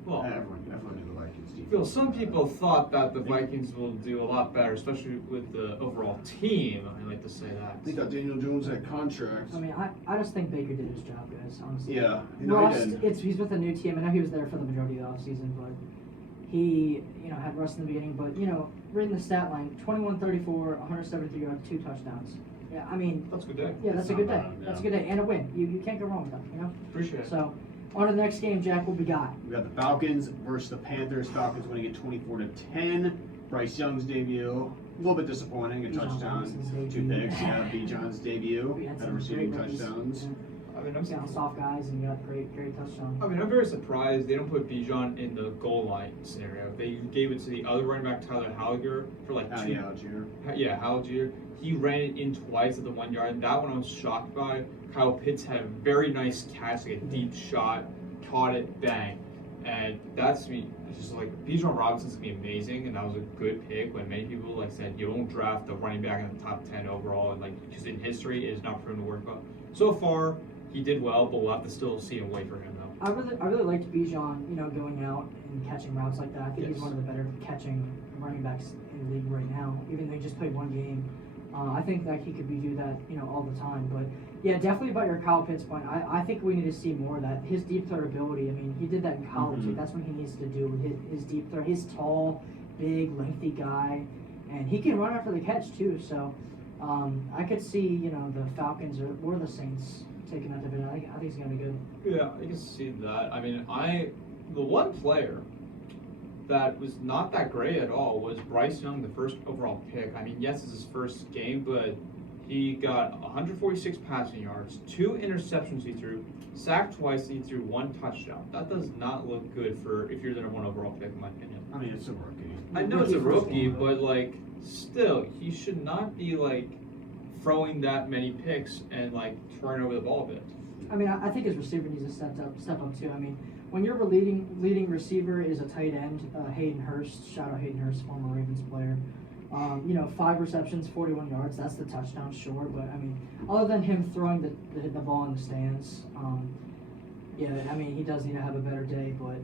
Well, everyone knew the Vikings defense. Phil, some people thought that the Vikings will do a lot better, especially with the overall team. I like to say that. I think that Daniel Jones had contracts. I mean, I just think Baker did his job, guys. Honestly. Yeah, Rust, he's with a new team. I know he was there for the majority of the offseason, but he, had Rust in the beginning. But reading the stat line, 21-34, 173 yards, 2 touchdowns. Yeah, I mean, That's a good day. yeah, that's a good day. Bad, That's a good day and a win. You can't go wrong with that. Appreciate it. So, on to the next game, Jack. What we got? We got the Falcons versus the Panthers. Falcons winning it 24-10. Bryce Young's debut, a little bit disappointing. A Bijan touchdown, Robinson's 2 debut. picks. Yeah, Bijan's debut. We had Had a some receiving great rookies. touchdowns. Yeah. I mean, You got soft guys and you got great touchdown. I'm very surprised they don't put Bijan in the goal line scenario. They gave it to the other running back, Tyler Halliger, for like two. Algier. Yeah, Halliger. He ran it in twice at the 1 yard. That one I was shocked by. Kyle Pitts had a very nice catch, like a deep shot, caught it, bang. And that's me. It's just like Bijan Robinson's gonna be amazing, and that was a good pick. When many people said you don't draft the running back in the top 10 overall, and because in history it is not proven to work well. So far, he did well, but we'll have to still see and wait for him though. I really liked Bijan, going out and catching routes like that. I think he's Yes. one of the better catching running backs in the league right now, even though he just played 1 game. I think that he could do that, all the time. But yeah, definitely about your Kyle Pitts point. I think we need to see more of that. His deep throw ability. I mean, he did that in college. Mhm. That's what he needs to do. His deep throw. He's tall, big, lengthy guy, and he can run after the catch too. So I could see the Falcons or the Saints taking that division. I think it's gonna be good. Yeah, I can see that. I mean, the one player that was not that great at all was Bryce Young, the first overall pick. I mean, yes, it's his first game, but he got 146 passing yards, 2 interceptions he threw, sacked twice, he threw 1 touchdown. That does not look good for if you're the #1 overall pick, in my opinion. I mean, it's a rookie. I know it's a Rookie first rookie, game, but still, he should not be throwing that many picks and turning over the ball a bit. I mean, I think his receiver needs to step up too. I mean, when your leading receiver is a tight end, Hayden Hurst, shout out Hayden Hurst, former Ravens player. 5 receptions, 41 yards. That's the touchdown, sure. But I mean, other than him throwing the ball in the stands, I mean, he does need to have a better day. But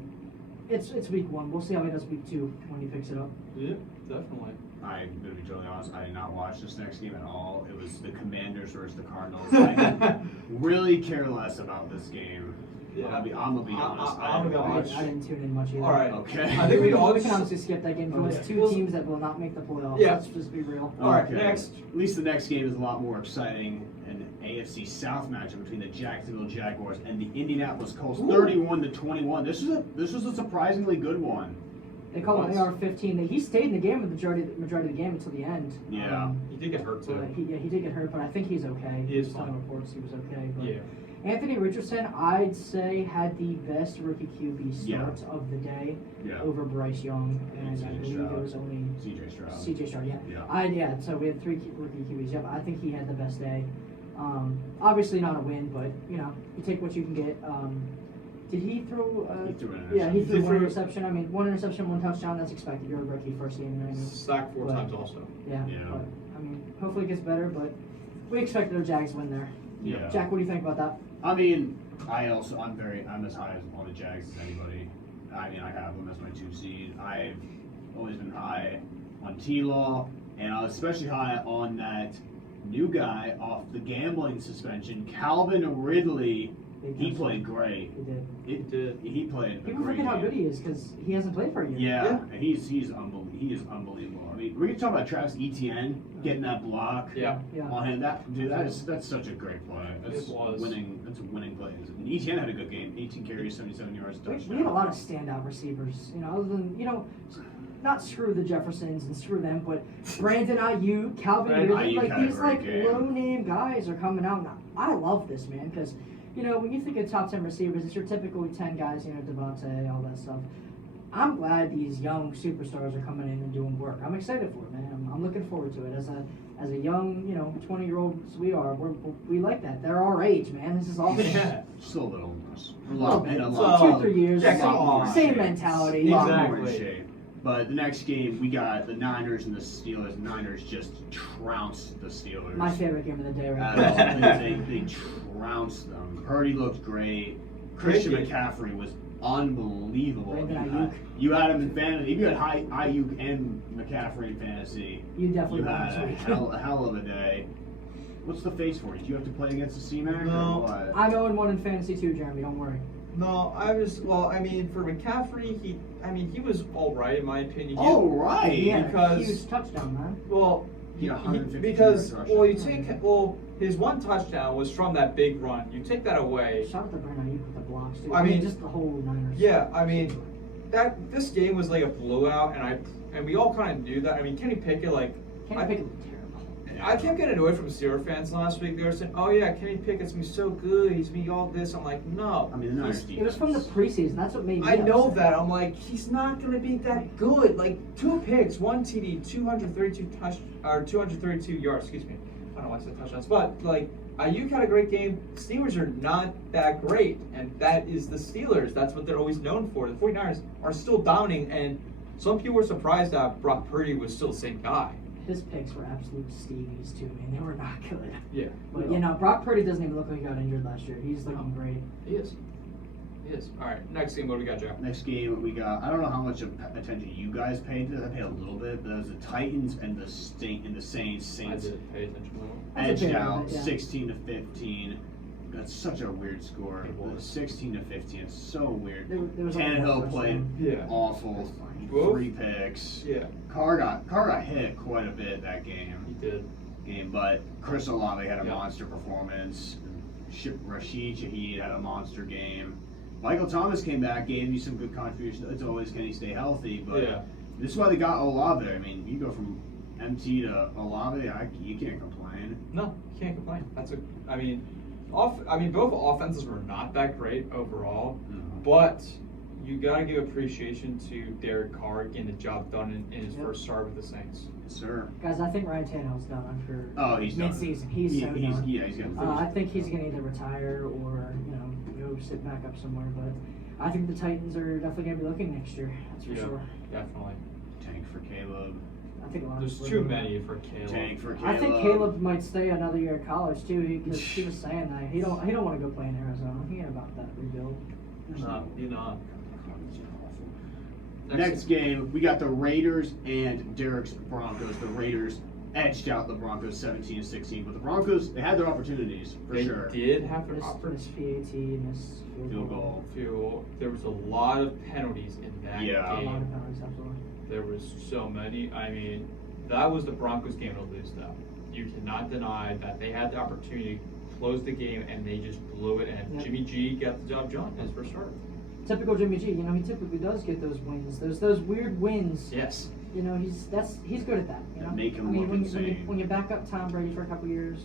it's week 1. We'll see how he does week 2 when he picks it up. Yeah, definitely. I'm going to be totally honest, I did not watch this next game at all. It was the Commanders versus the Cardinals. I really care less about this game. Yeah. I'm gonna be honest. I'm gonna I watch. didn't tune in much either. All right. Okay. I think we all can honestly skip that game. It's Okay. 2 teams that will not make the playoffs. Yeah. Let's just be real. All right, Okay. next. At least the next game is a lot more exciting. An AFC South matchup between the Jacksonville Jaguars and the Indianapolis Colts, 31-21. This was a surprisingly good one. They call him Once. AR-15. He stayed in the game the majority of the game until the end. Yeah. He did get hurt But too. he did get hurt, but I think he's okay. He is Just on fine. reports he was okay. But Yeah. Anthony Richardson, I'd say, had the best rookie QB start of the day Yeah. over Bryce Young, and I C.J. believe Stroud. it was only CJ Stroud. C.J. Stroud. Yeah. Yeah. So we had 3 rookie QBs. Yeah, but I think he had the best day. Obviously not a win, but you take what you can get. Did he throw? He threw an Yeah, he interception. threw He 1 threw- interception. I mean, 1 interception, 1 touchdown. That's expected. You're a rookie first game. You know what I mean? Sacked 4 But- times also. Yeah. Yeah. But, I mean, hopefully it gets better, but we expect the Jags win there. Yeah. Jack, what do you think about that? I mean, I'm as high on the Jags as anybody. I mean, I have them as my 2 seed. I've always been high on T-Law, and I was especially high on that new guy off the gambling suspension, Calvin Ridley. He played great. He did. He played a People great forget how game. good he is because he hasn't played for a year. Yeah, and he is unbelievable. I mean, we're gonna talk about Travis Etienne getting that block Yeah. Yeah. on him. That's such a great play. That's It was. That's a winning play. And Etienne had a good game. 18 carries, 77 yards, We touchdown. had a lot of standout receivers, other than, not screw the Jeffersons and screw them, but Brandon Ayuk, Calvin Brandon Ridley, Ayuk had a these great game. low-name guys are coming out. And I love this, man, because, when you think of top 10 receivers, it's your typical 10 guys, Devontae, all that stuff. I'm glad these young superstars are coming in and doing work. I'm excited for it, man. I'm looking forward to it. As a young, 20-year-olds we are, we like that. They're our age, man. This is awesome. Yeah. Still a little, A little bit. and a So- lot. 2-3 years, Yeah, come same, on. same mentality. A lot more in Exactly. shape. But the next game, we got the Niners and the Steelers. The Niners just trounced the Steelers. My favorite game of the day right At now. all. They trounced them. Purdy looked great. Christian Great game. McCaffrey was unbelievable. Brandon You had him in fantasy. If you had Ayuk and McCaffrey in fantasy, You definitely you won had this a week. hell of a day. What's the face for you? Do you have to play against the C-Mac No. or what? I'm 0-1 in fantasy too, Jeremy. Don't worry. No, I mean, for McCaffrey, he was all right in my opinion. All right. Yeah, because- huge touchdown, man. Well, Yeah, 150 because yards rushing. his one touchdown was from that big run. You take that away. Shout out to Brandon Ayuk with the blocks too. I mean, just the whole Niners. Yeah, I mean, this game was like a blowout, and we all kind of knew that. I mean, Kenny Pickett, Kenny Pickett looked terrible. I kept getting annoyed from Steelers fans last week. They were saying, "Oh yeah, Kenny Pickett's gonna be so good. He's gonna be all this." I'm like, no. I mean, the Niners It was from the preseason. That's what made me I know upset. that. I'm like, he's not gonna be that good. Like 2 picks, 1 TD, 232 yards. Excuse me. I don't know why I said touchdowns, but like Ayuk had a great game. Steelers are not that great, and that is the Steelers. That's what they're always known for. The 49ers are still dominating, and some people were surprised that Brock Purdy was still the same guy. His picks were absolute Stevies too, man. They were not good. Yeah. But Brock Purdy doesn't even look like he got injured last year. He's looking great. He is. He is. All right. Next game. What do we got, Joe? Next game we got. I don't know how much attention you guys paid to this. I paid a little bit, but it was the Titans and the Saints. I did pay attention a little. That's a Edged bit out of it, yeah. 16-15. That's such a weird score. It was. 16-15. It's so weird. There was a lot of Tannehill played Yeah. awful. Whoa. 3 picks. Yeah. Carr got hit quite a bit that He game. did. But Chris Olave had a Yeah. monster performance. Rashid Shaheed had a monster game. Michael Thomas came back, gave you some good contributions. It's always, can he stay healthy? But Yeah. this is why they got Olave. I mean, you go from MT to Olave, you can't complain. No, you can't complain. I mean, both offenses were not that great overall, but you got to give appreciation to Derek Carr getting the job done in his Yep. first start with the Saints. Yes, sir. Guys, I think Ryan Tannehill's done after Oh, he's done. mid-season. He's so done. he's gonna I think he's going to either retire or, go sit back up somewhere. But I think the Titans are definitely going to be looking next year. That's for Yeah. sure. Definitely. tank for Caleb. I think a lot There's of too many for Caleb. Tank for Caleb. I think Caleb might stay another year at college too, because he was saying that he don't want to go play in Arizona. He ain't about that rebuild. No, you're not. Next game, we got the Raiders and Derek's Broncos. The Raiders edged out the Broncos 17-16, but the Broncos, they had their opportunities for They sure. did have their Miss opportunity. PAT, miss Field goal. There was a lot of penalties in that Yeah. A lot game. of penalties, absolutely. There was so many. I mean, that was the Broncos game to lose, though. You cannot deny that they had the opportunity to close the game and they just blew it. And Yep. Jimmy G got the job done as first start. Typical Jimmy G. He typically does get those wins. Those weird wins. Yes. He's good at that. That make him I mean, look insane. when you back up Tom Brady for a couple years,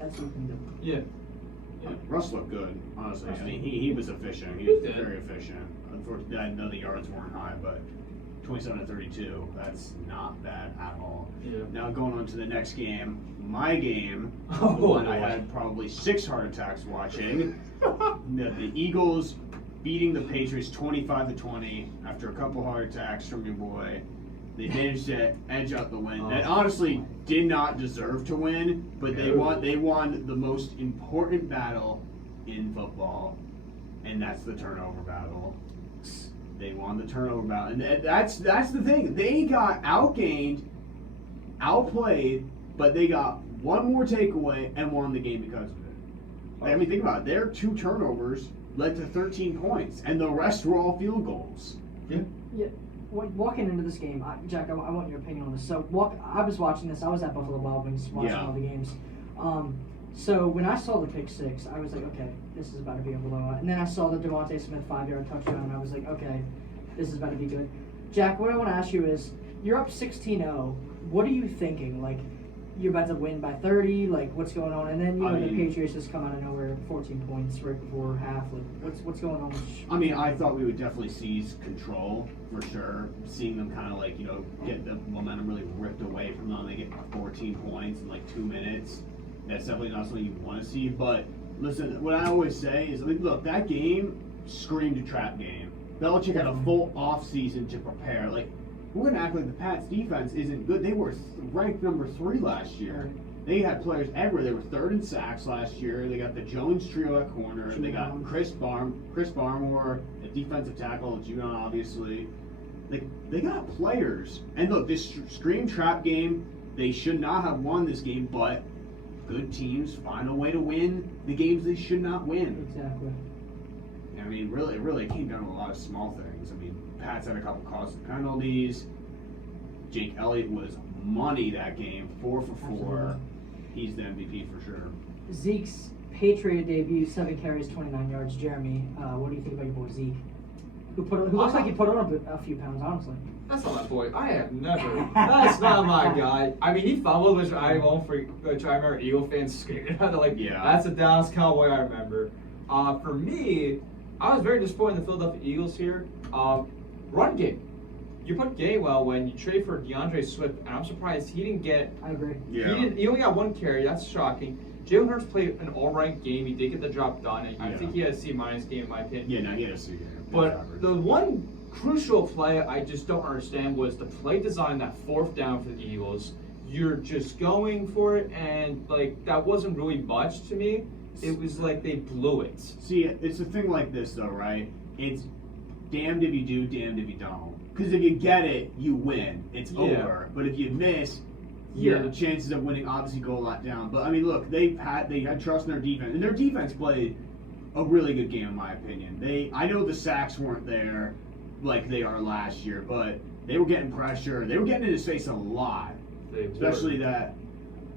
that's what you can do. Yeah. Russ looked good, honestly. I mean, he was efficient. He He was did. very efficient. Unfortunately, I know the yards weren't high, but 27-32, that's not bad at all. Yeah. Now going on to the next game, my game, Oh, the one I boy. had probably 6 heart attacks watching. the Eagles beating the Patriots 25-20 after a couple heart attacks from your boy. They managed to edge out the win. That honestly did not deserve to win, but they won the most important battle in football, and that's the turnover battle. They won the turnover battle, and that's the thing. They got outgained, outplayed, but they got one more takeaway and won the game because of it. I mean, think about it. Their 2 turnovers led to 13 points, and the rest were all field goals. Yeah. Walking into this game, Jack, I want your opinion on this. So, I was watching this. I was at Buffalo Wild Wings watching all the games. So when I saw the pick 6, I was like, okay, this is about to be a blowout. And then I saw the Devontae Smith 5-yard touchdown, and I was like, okay, this is about to be good. Jack, what I want to ask you is, you're up 16-0. What are you thinking? Like, you're about to win by 30. Like, what's going on? And then the Patriots just come out of nowhere, 14 points right before half. Like, what's going on? I mean, I thought we would definitely seize control for sure. Seeing them kind of get the momentum really ripped away from them. They get 14 points in 2 minutes. That's definitely not something you want to see. But listen, what I always say is, look, that game screamed a trap game. Belichick had a full off season to prepare. We're gonna act like the Pats defense isn't good. They were ranked number 3 last year. They had players everywhere. They were third in sacks last year. They got the Jones trio at corner. They got Chris Barmore at defensive tackle, Judon obviously. They got players. And look, this screen trap game, they should not have won this game, but good teams find a way to win the games they should not win. Exactly. I mean, really, it came down to a lot of small things. I mean, Pats had a couple costly penalties. Jake Elliott was money that game, 4 for 4. Absolutely. He's the MVP for sure. Zeke's Patriot debut, 7 carries, 29 yards. Jeremy, what do you think about your boy Zeke? Who looks like he put on a few pounds, honestly. That's not my boy. I have never. That's not my guy. I mean, he fumbled, which I remember Eagle fans screaming out. Like, Yeah. That's a Dallas Cowboy I remember. For me, I was very disappointed in the Philadelphia Eagles here. Run game. You put Gainwell when you trade for DeAndre Swift, and I'm surprised he didn't get. I agree. Yeah. He only got 1 carry. That's shocking. Jalen Hurts played an all-right game. He did get the job done. And I think he had a C- game in my opinion. Yeah, no, he had a C. But the one crucial play I just don't understand was the play design, that 4th down for the Eagles. You're just going for it, and like that wasn't really much to me. It was like they blew it. See, it's a thing like this though, right? It's damned if you do, damned if you don't. Because if you get it, you win. It's over. But if you miss, your chances of winning obviously go a lot down. But I mean, look, they had trust in their defense, and their defense played a really good game in my opinion. I know the sacks weren't there like they are last year, but they were getting pressure. They were getting in his face a lot, especially that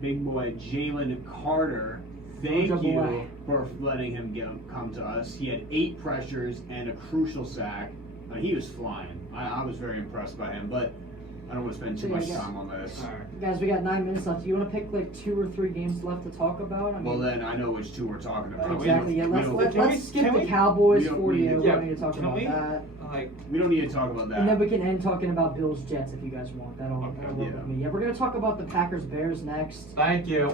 big boy Jalen Carter. Thank you for letting him come to us. He had 8 pressures and a crucial sack. He was flying. I was very impressed by him, but I don't want to spend too much time on this. All right. Guys, we got 9 minutes left. Do you want to pick like 2 or 3 games left to talk about? I mean, Well, then I know which 2 we're talking about. exactly. Yeah, let's can skip we- the Cowboys we don't for need you. to- We don't need to talk can about we? that. Like, We don't need to talk about that. And then we can end talking about Bills Jets if you guys want. That'll work yeah. with me. Yeah, we're gonna talk about the Packers Bears next. thank you.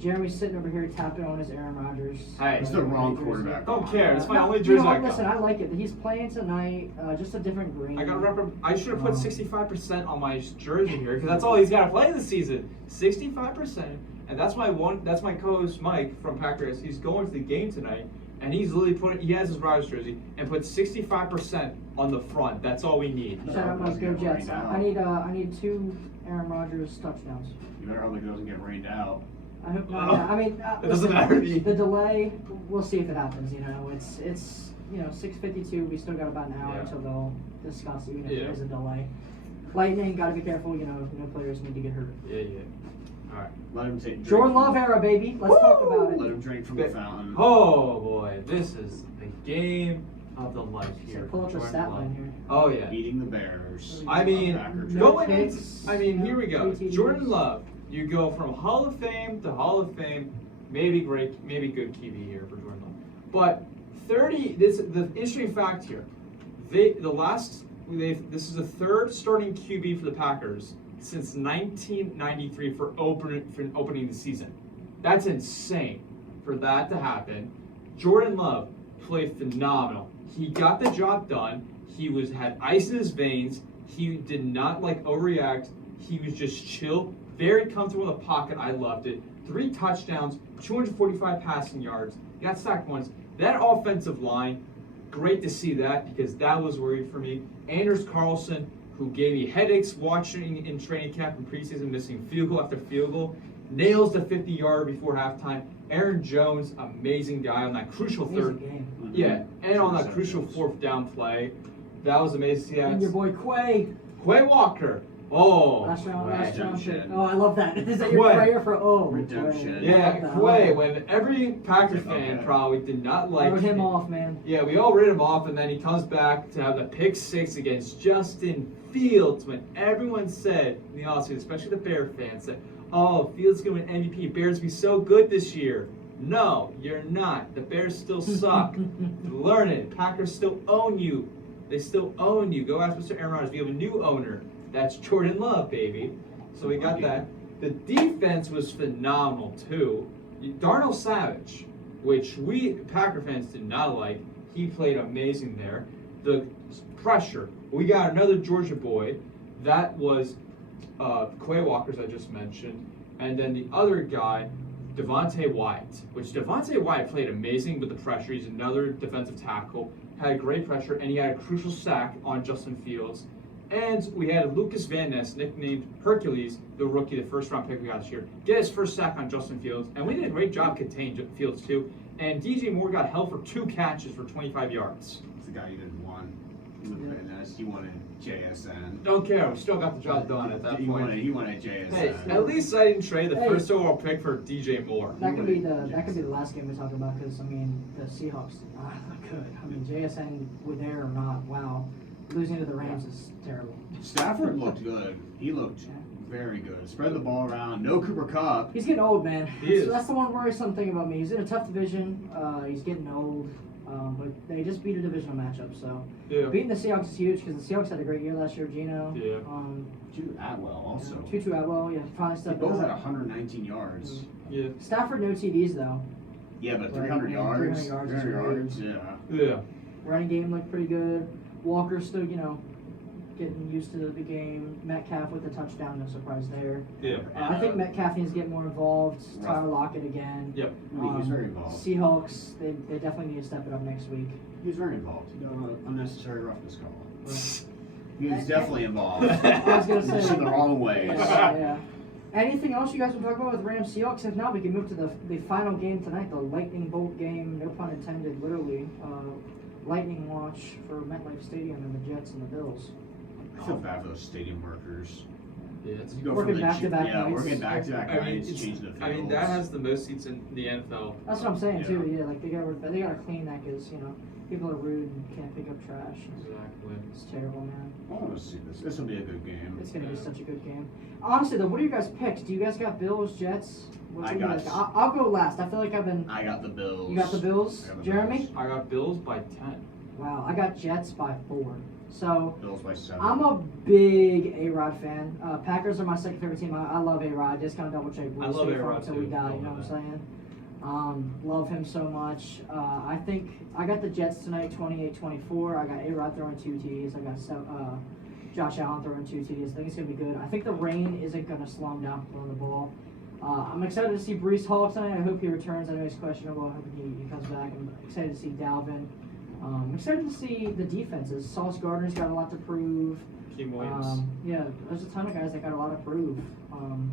Jeremy's sitting over here tapping on his Aaron Rodgers. Hey. It's the wrong quarterback. Don't care. It's my No, only you know jersey I what? got. Listen, I like it. He's playing tonight. Just a different green. I got I should have put 65% on my jersey here because that's all he's got to play this season. 65%, and that's my co-host Mike from Packers. He's going to the game tonight, and he's literally he has his Rodgers jersey and put 65% on the front. That's all we need. Shout out Mike, go Jets. I need 2 Aaron Rodgers touchdowns. You better hope it doesn't get rained out. I hope not. Yeah, I mean, It doesn't matter to me. The delay, we'll see if it happens. You know, it's 6:52. We still got about an hour until they'll discuss, even if there is a delay. Lightning, gotta be careful. You know, no players need to get hurt. Yeah. All right. Let him take. Jordan Love era, baby. Let's talk about it. Let him drink from the fountain. Oh boy, this is the game of the life here. Pull up the Jordan stat Love. line here. Oh yeah. Eating the Bears. I mean, No going in, picks, here we go. no TDs. Jordan Love, you go from Hall of Fame to Hall of Fame, maybe good QB here for Jordan Love. But the interesting fact here, this is the 3rd starting QB for the Packers since 1993 for opening the season. That's insane for that to happen. Jordan Love played phenomenal. He got the job done. He had ice in his veins. He did not overreact. He was just chill, very comfortable in the pocket. I loved it. 3 touchdowns, 245 passing yards. He got sacked once. That offensive line, great to see that because that was worried for me. Anders Carlson, who gave me headaches watching in training camp and preseason, missing field goal after field goal, nails the 50-yard before halftime. Aaron Jones, amazing guy on that crucial third. Game. Yeah, and on that crucial 4th down play. That was amazing. And your boy Quay. Quay Walker. Oh, Last round pick. Redemption. Oh, I love that. Is that your Quay. prayer for Redemption. Quay. yeah, I love that. Quay. When every Packers fan Okay. probably did not like Wrote him off, man. Yeah, we all wrote him off, and then he comes back to have the pick 6 against Justin Fields when everyone said, in the offseason, especially the Bear fans, said, oh, Fields going to win MVP. Bears be so good this year. No, you're not. The Bears still suck. Learn it. Packers still own you. They still own you. Go ask Mr. Aaron Rodgers. We have a new owner. That's Jordan Love, baby. So we got that. The defense was phenomenal, too. Darnell Savage, which we Packer fans did not like, he played amazing there. The pressure. We got another Georgia boy. That was Quay Walker, as I just mentioned. And then the other guy, Devontae Wyatt, which Devontae Wyatt played amazing with the pressure. He's another defensive tackle, had great pressure, and he had a crucial sack on Justin Fields. And we had Lucas Van Ness, nicknamed Hercules, the rookie, the first-round pick we got this year, get his first sack on Justin Fields. And we did a great job containing Fields, too. And DJ Moore got held for 2 catches for 25 yards. It's the guy you didn't want. You wanted JSN. Don't care. We still got the job done at that point. He wanted JSN. Hey, at least I didn't trade the first overall pick for DJ Moore. That could be the last game we talk about because I mean the Seahawks did not look good. I mean JSN were there or not, wow, losing to the Rams is terrible. Stafford looked good. He looked very good. Spread the ball around. No Cooper Kupp. He's getting old, man. He is. That's the one worrisome thing about me. He's in a tough division. He's getting old. But they just beat a divisional matchup, so beating the Seahawks is huge because the Seahawks had a great year last year. Geno, Tutu Atwell also. Tutu Atwell, finally They stepped both up. had 119 yards. Yeah. Stafford no TDs though. Yeah, but Right, 300 yeah, yards. 300 yards is great. Yeah. Running game looked pretty good. Walker still, getting used to the game. Metcalf with the touchdown, no surprise there. Yeah. I think Metcalf needs to get more involved. Tyler Lockett again. Yep. He's very involved. Seahawks, they definitely need to step it up next week. He's very involved. He got an unnecessary roughness call. He was definitely involved. I was gonna say Just in the wrong ways. Yeah. Anything else you guys want to talk about with Rams Seahawks? If not, we can move to the final game tonight, the lightning bolt game. No pun intended, literally. Lightning watch for MetLife Stadium and the Jets and the Bills. I feel bad for those stadium workers. Yeah, it's You go Working from the back-to-back yeah, nights. working back-to-back I mean, nights, changing the fields. I mean, that has the most seats in the NFL. That's what I'm saying Yeah. too. Yeah, like they gotta clean that because people are rude and can't pick up trash. Exactly. It's terrible, man. I want to see this. This will be a good game. It's gonna be Yeah. such a good game. Honestly, though, what are your guys' picks? Do you guys got Bills, Jets? What do you got- guys got? I'll go last. I feel like I've been. I got the Bills. You got the Bills, I got the Jeremy? Bills. I got Bills by 10. Wow, I got Jets by 4. So Bills by 7. I'm a big A-Rod fan. Packers are my second favorite team. I love A-Rod. Just kind of double check. I love A-Rod until we too. die. You know what I'm saying? Love him so much. I think I got the Jets tonight, 28-24. I got A-Rod throwing 2 TDs. I got Josh Allen throwing 2 TDs. I think it's gonna be good. I think the rain isn't gonna slow him down throwing the ball. I'm excited to see Breece Hall tonight. I hope he returns. I know he's questionable. I hope he comes back. I'm excited to see Dalvin. I'm excited to see the defenses. Sauce Gardner's got a lot to prove. Keem Williams. Yeah, there's a ton of guys that got a lot to prove. And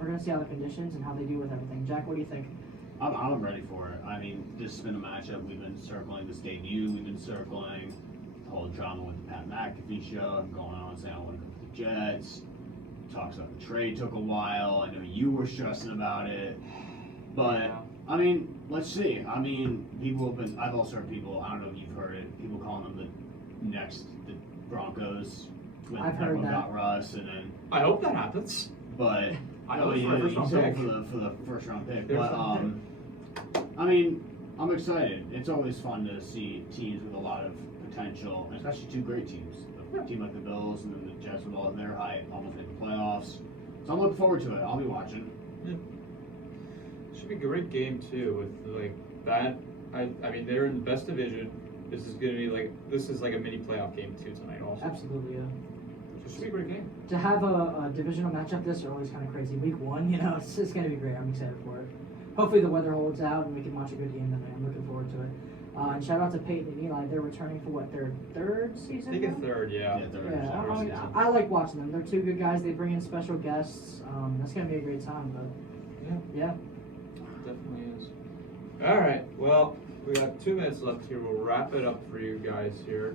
we're gonna see how the conditions and how they do with everything. Jack, what do you think? I'm ready for it. I mean, this has been a matchup. We've been circling this debut. We've been circling the whole drama with the Pat McAfee show. I'm going on saying I want to go to the Jets. Talks about the trade took a while. I know you were stressing about it. But, Yeah. I mean, let's see. I mean, I've also heard people, I don't know if you've heard it, people calling them the Broncos. When I've heard everyone that. got Russ and then, I hope that happens. but I hope it's for a first round he's pick. for the first round pick. First But round I mean, I'm excited. It's always fun to see teams with a lot of potential, especially 2 great teams. A team like the Bills and then the Jets with all in their height, almost make the playoffs. So I'm looking forward to it. I'll be watching. Should be a great game too with like that. I mean they're in the best division. This is like a mini playoff game too tonight also. Absolutely, yeah. It should be a great game. To have a divisional matchup this early is kind of crazy. Week 1, it's going to be great. I'm excited for it. Hopefully the weather holds out and we can watch a good game tonight. I'm looking forward to it. And shout out to Peyton and Eli. They're returning for their 3rd season? I think it's now? 3rd, yeah. Yeah, I like watching them. They're 2 good guys. They bring in special guests. That's going to be a great time. But yeah. Definitely is. All right. Well, we got 2 minutes left here. We'll wrap it up for you guys here.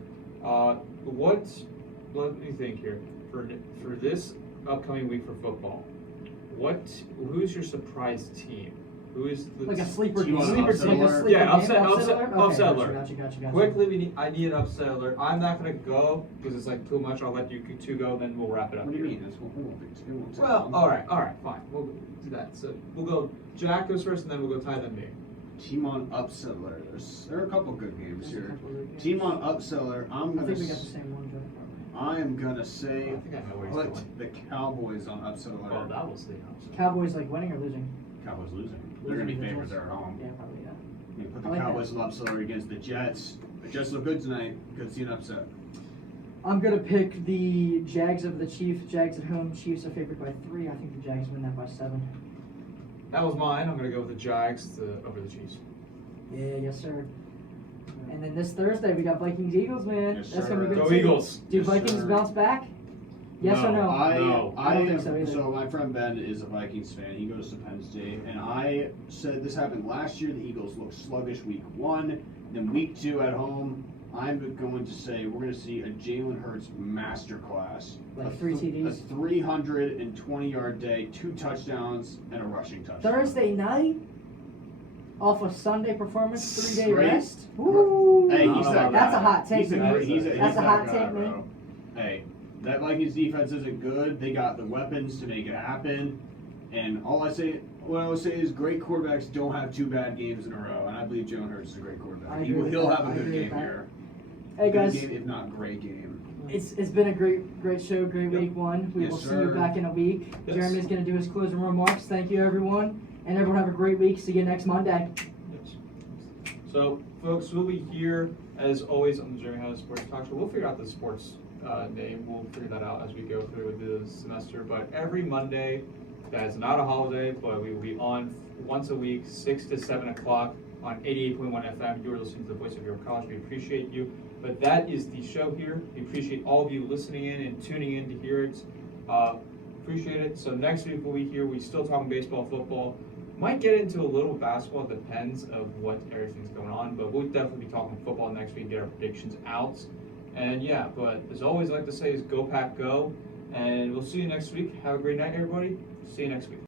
Let me think here. For this upcoming week for football, who's your surprise team? Who is the Like a sleeper You team. want an Sleeper team. upsetter? Yeah, Game? upsetter. Gotcha. Quickly, I need an upsetter. I'm not gonna go because it's like too much. I'll let you 2 go, then we'll wrap it up. What do you mean? We won't be 2. Well, all right, fine. We'll do that. So we'll go. Jack goes first, and then we'll go Ty, then me. Team on upsetter. There are a couple good games There's a here. couple of good games. Team on upseller. I think we got the same one, Joe. I am gonna say I think I know where he's put going. the Cowboys on upsetter. Well, that will see. Cowboys like winning or losing? Cowboys losing. They're gonna be favorites there at home. Yeah, probably, yeah. You put I the like Cowboys on upsetter against the Jets. The Jets look good tonight. Could see an upset. I'm gonna pick the Jags of the Chiefs. Jags at home. Chiefs are favored by 3. I think the Jags win that by 7. That was mine. I'm gonna go with the Jags over the Chiefs. Yeah, yes sir. And then this Thursday we got Vikings Eagles, man. Yes, That's gonna be sir. good Go too. Eagles. Do Yes, Vikings sir. bounce back? Yes or no? No. I don't think so either. So my friend Ben is a Vikings fan. He goes to Penn State, and I said this happened last year. The Eagles looked sluggish week 1, then week 2 at home. I'm going to say we're going to see a Jalen Hurts masterclass. Like 3 TDs? A 320-yard day, 2 touchdowns, and a rushing touchdown. Thursday night, off a Sunday performance, 3-day Straight- rest. Woo! Hey, I don't he's know that about guy. That's a hot take, He's a man. great- he's That's he's a that hot guy, take, bro. man. Hey, that Vikings defense isn't good. They got the weapons to make it happen. And what I would say is great quarterbacks don't have 2 bad games in a row. And I believe Jalen Hurts is a great quarterback. I agree with He'll that. have a I good agree with game that. here. Hey Good guys, game, if not great game. it's been a great show, great Yep. week 1. We Yes, will see sir. you back in a week. Yes. Jeremy's gonna do his closing remarks. Thank you everyone, and everyone have a great week. See you next Monday. Yes. So, folks, we'll be here as always on the Jeremy Hadler Sports Talk Show. We'll figure out the sports name. We'll figure that out as we go through the semester. But every Monday, that's not a holiday, but we will be on once a week, 6 to 7 o'clock on 88.1 FM. You are listening to the voice of your college. We appreciate you. But that is the show here. We appreciate all of you listening in and tuning in to hear it. Appreciate it. So next week we'll be here. We still talking baseball, football. Might get into a little basketball. Depends of what everything's going on. But we'll definitely be talking football next week. Get our predictions out. And yeah, but as always, I like to say is go Pack Go. And we'll see you next week. Have a great night, everybody. See you next week.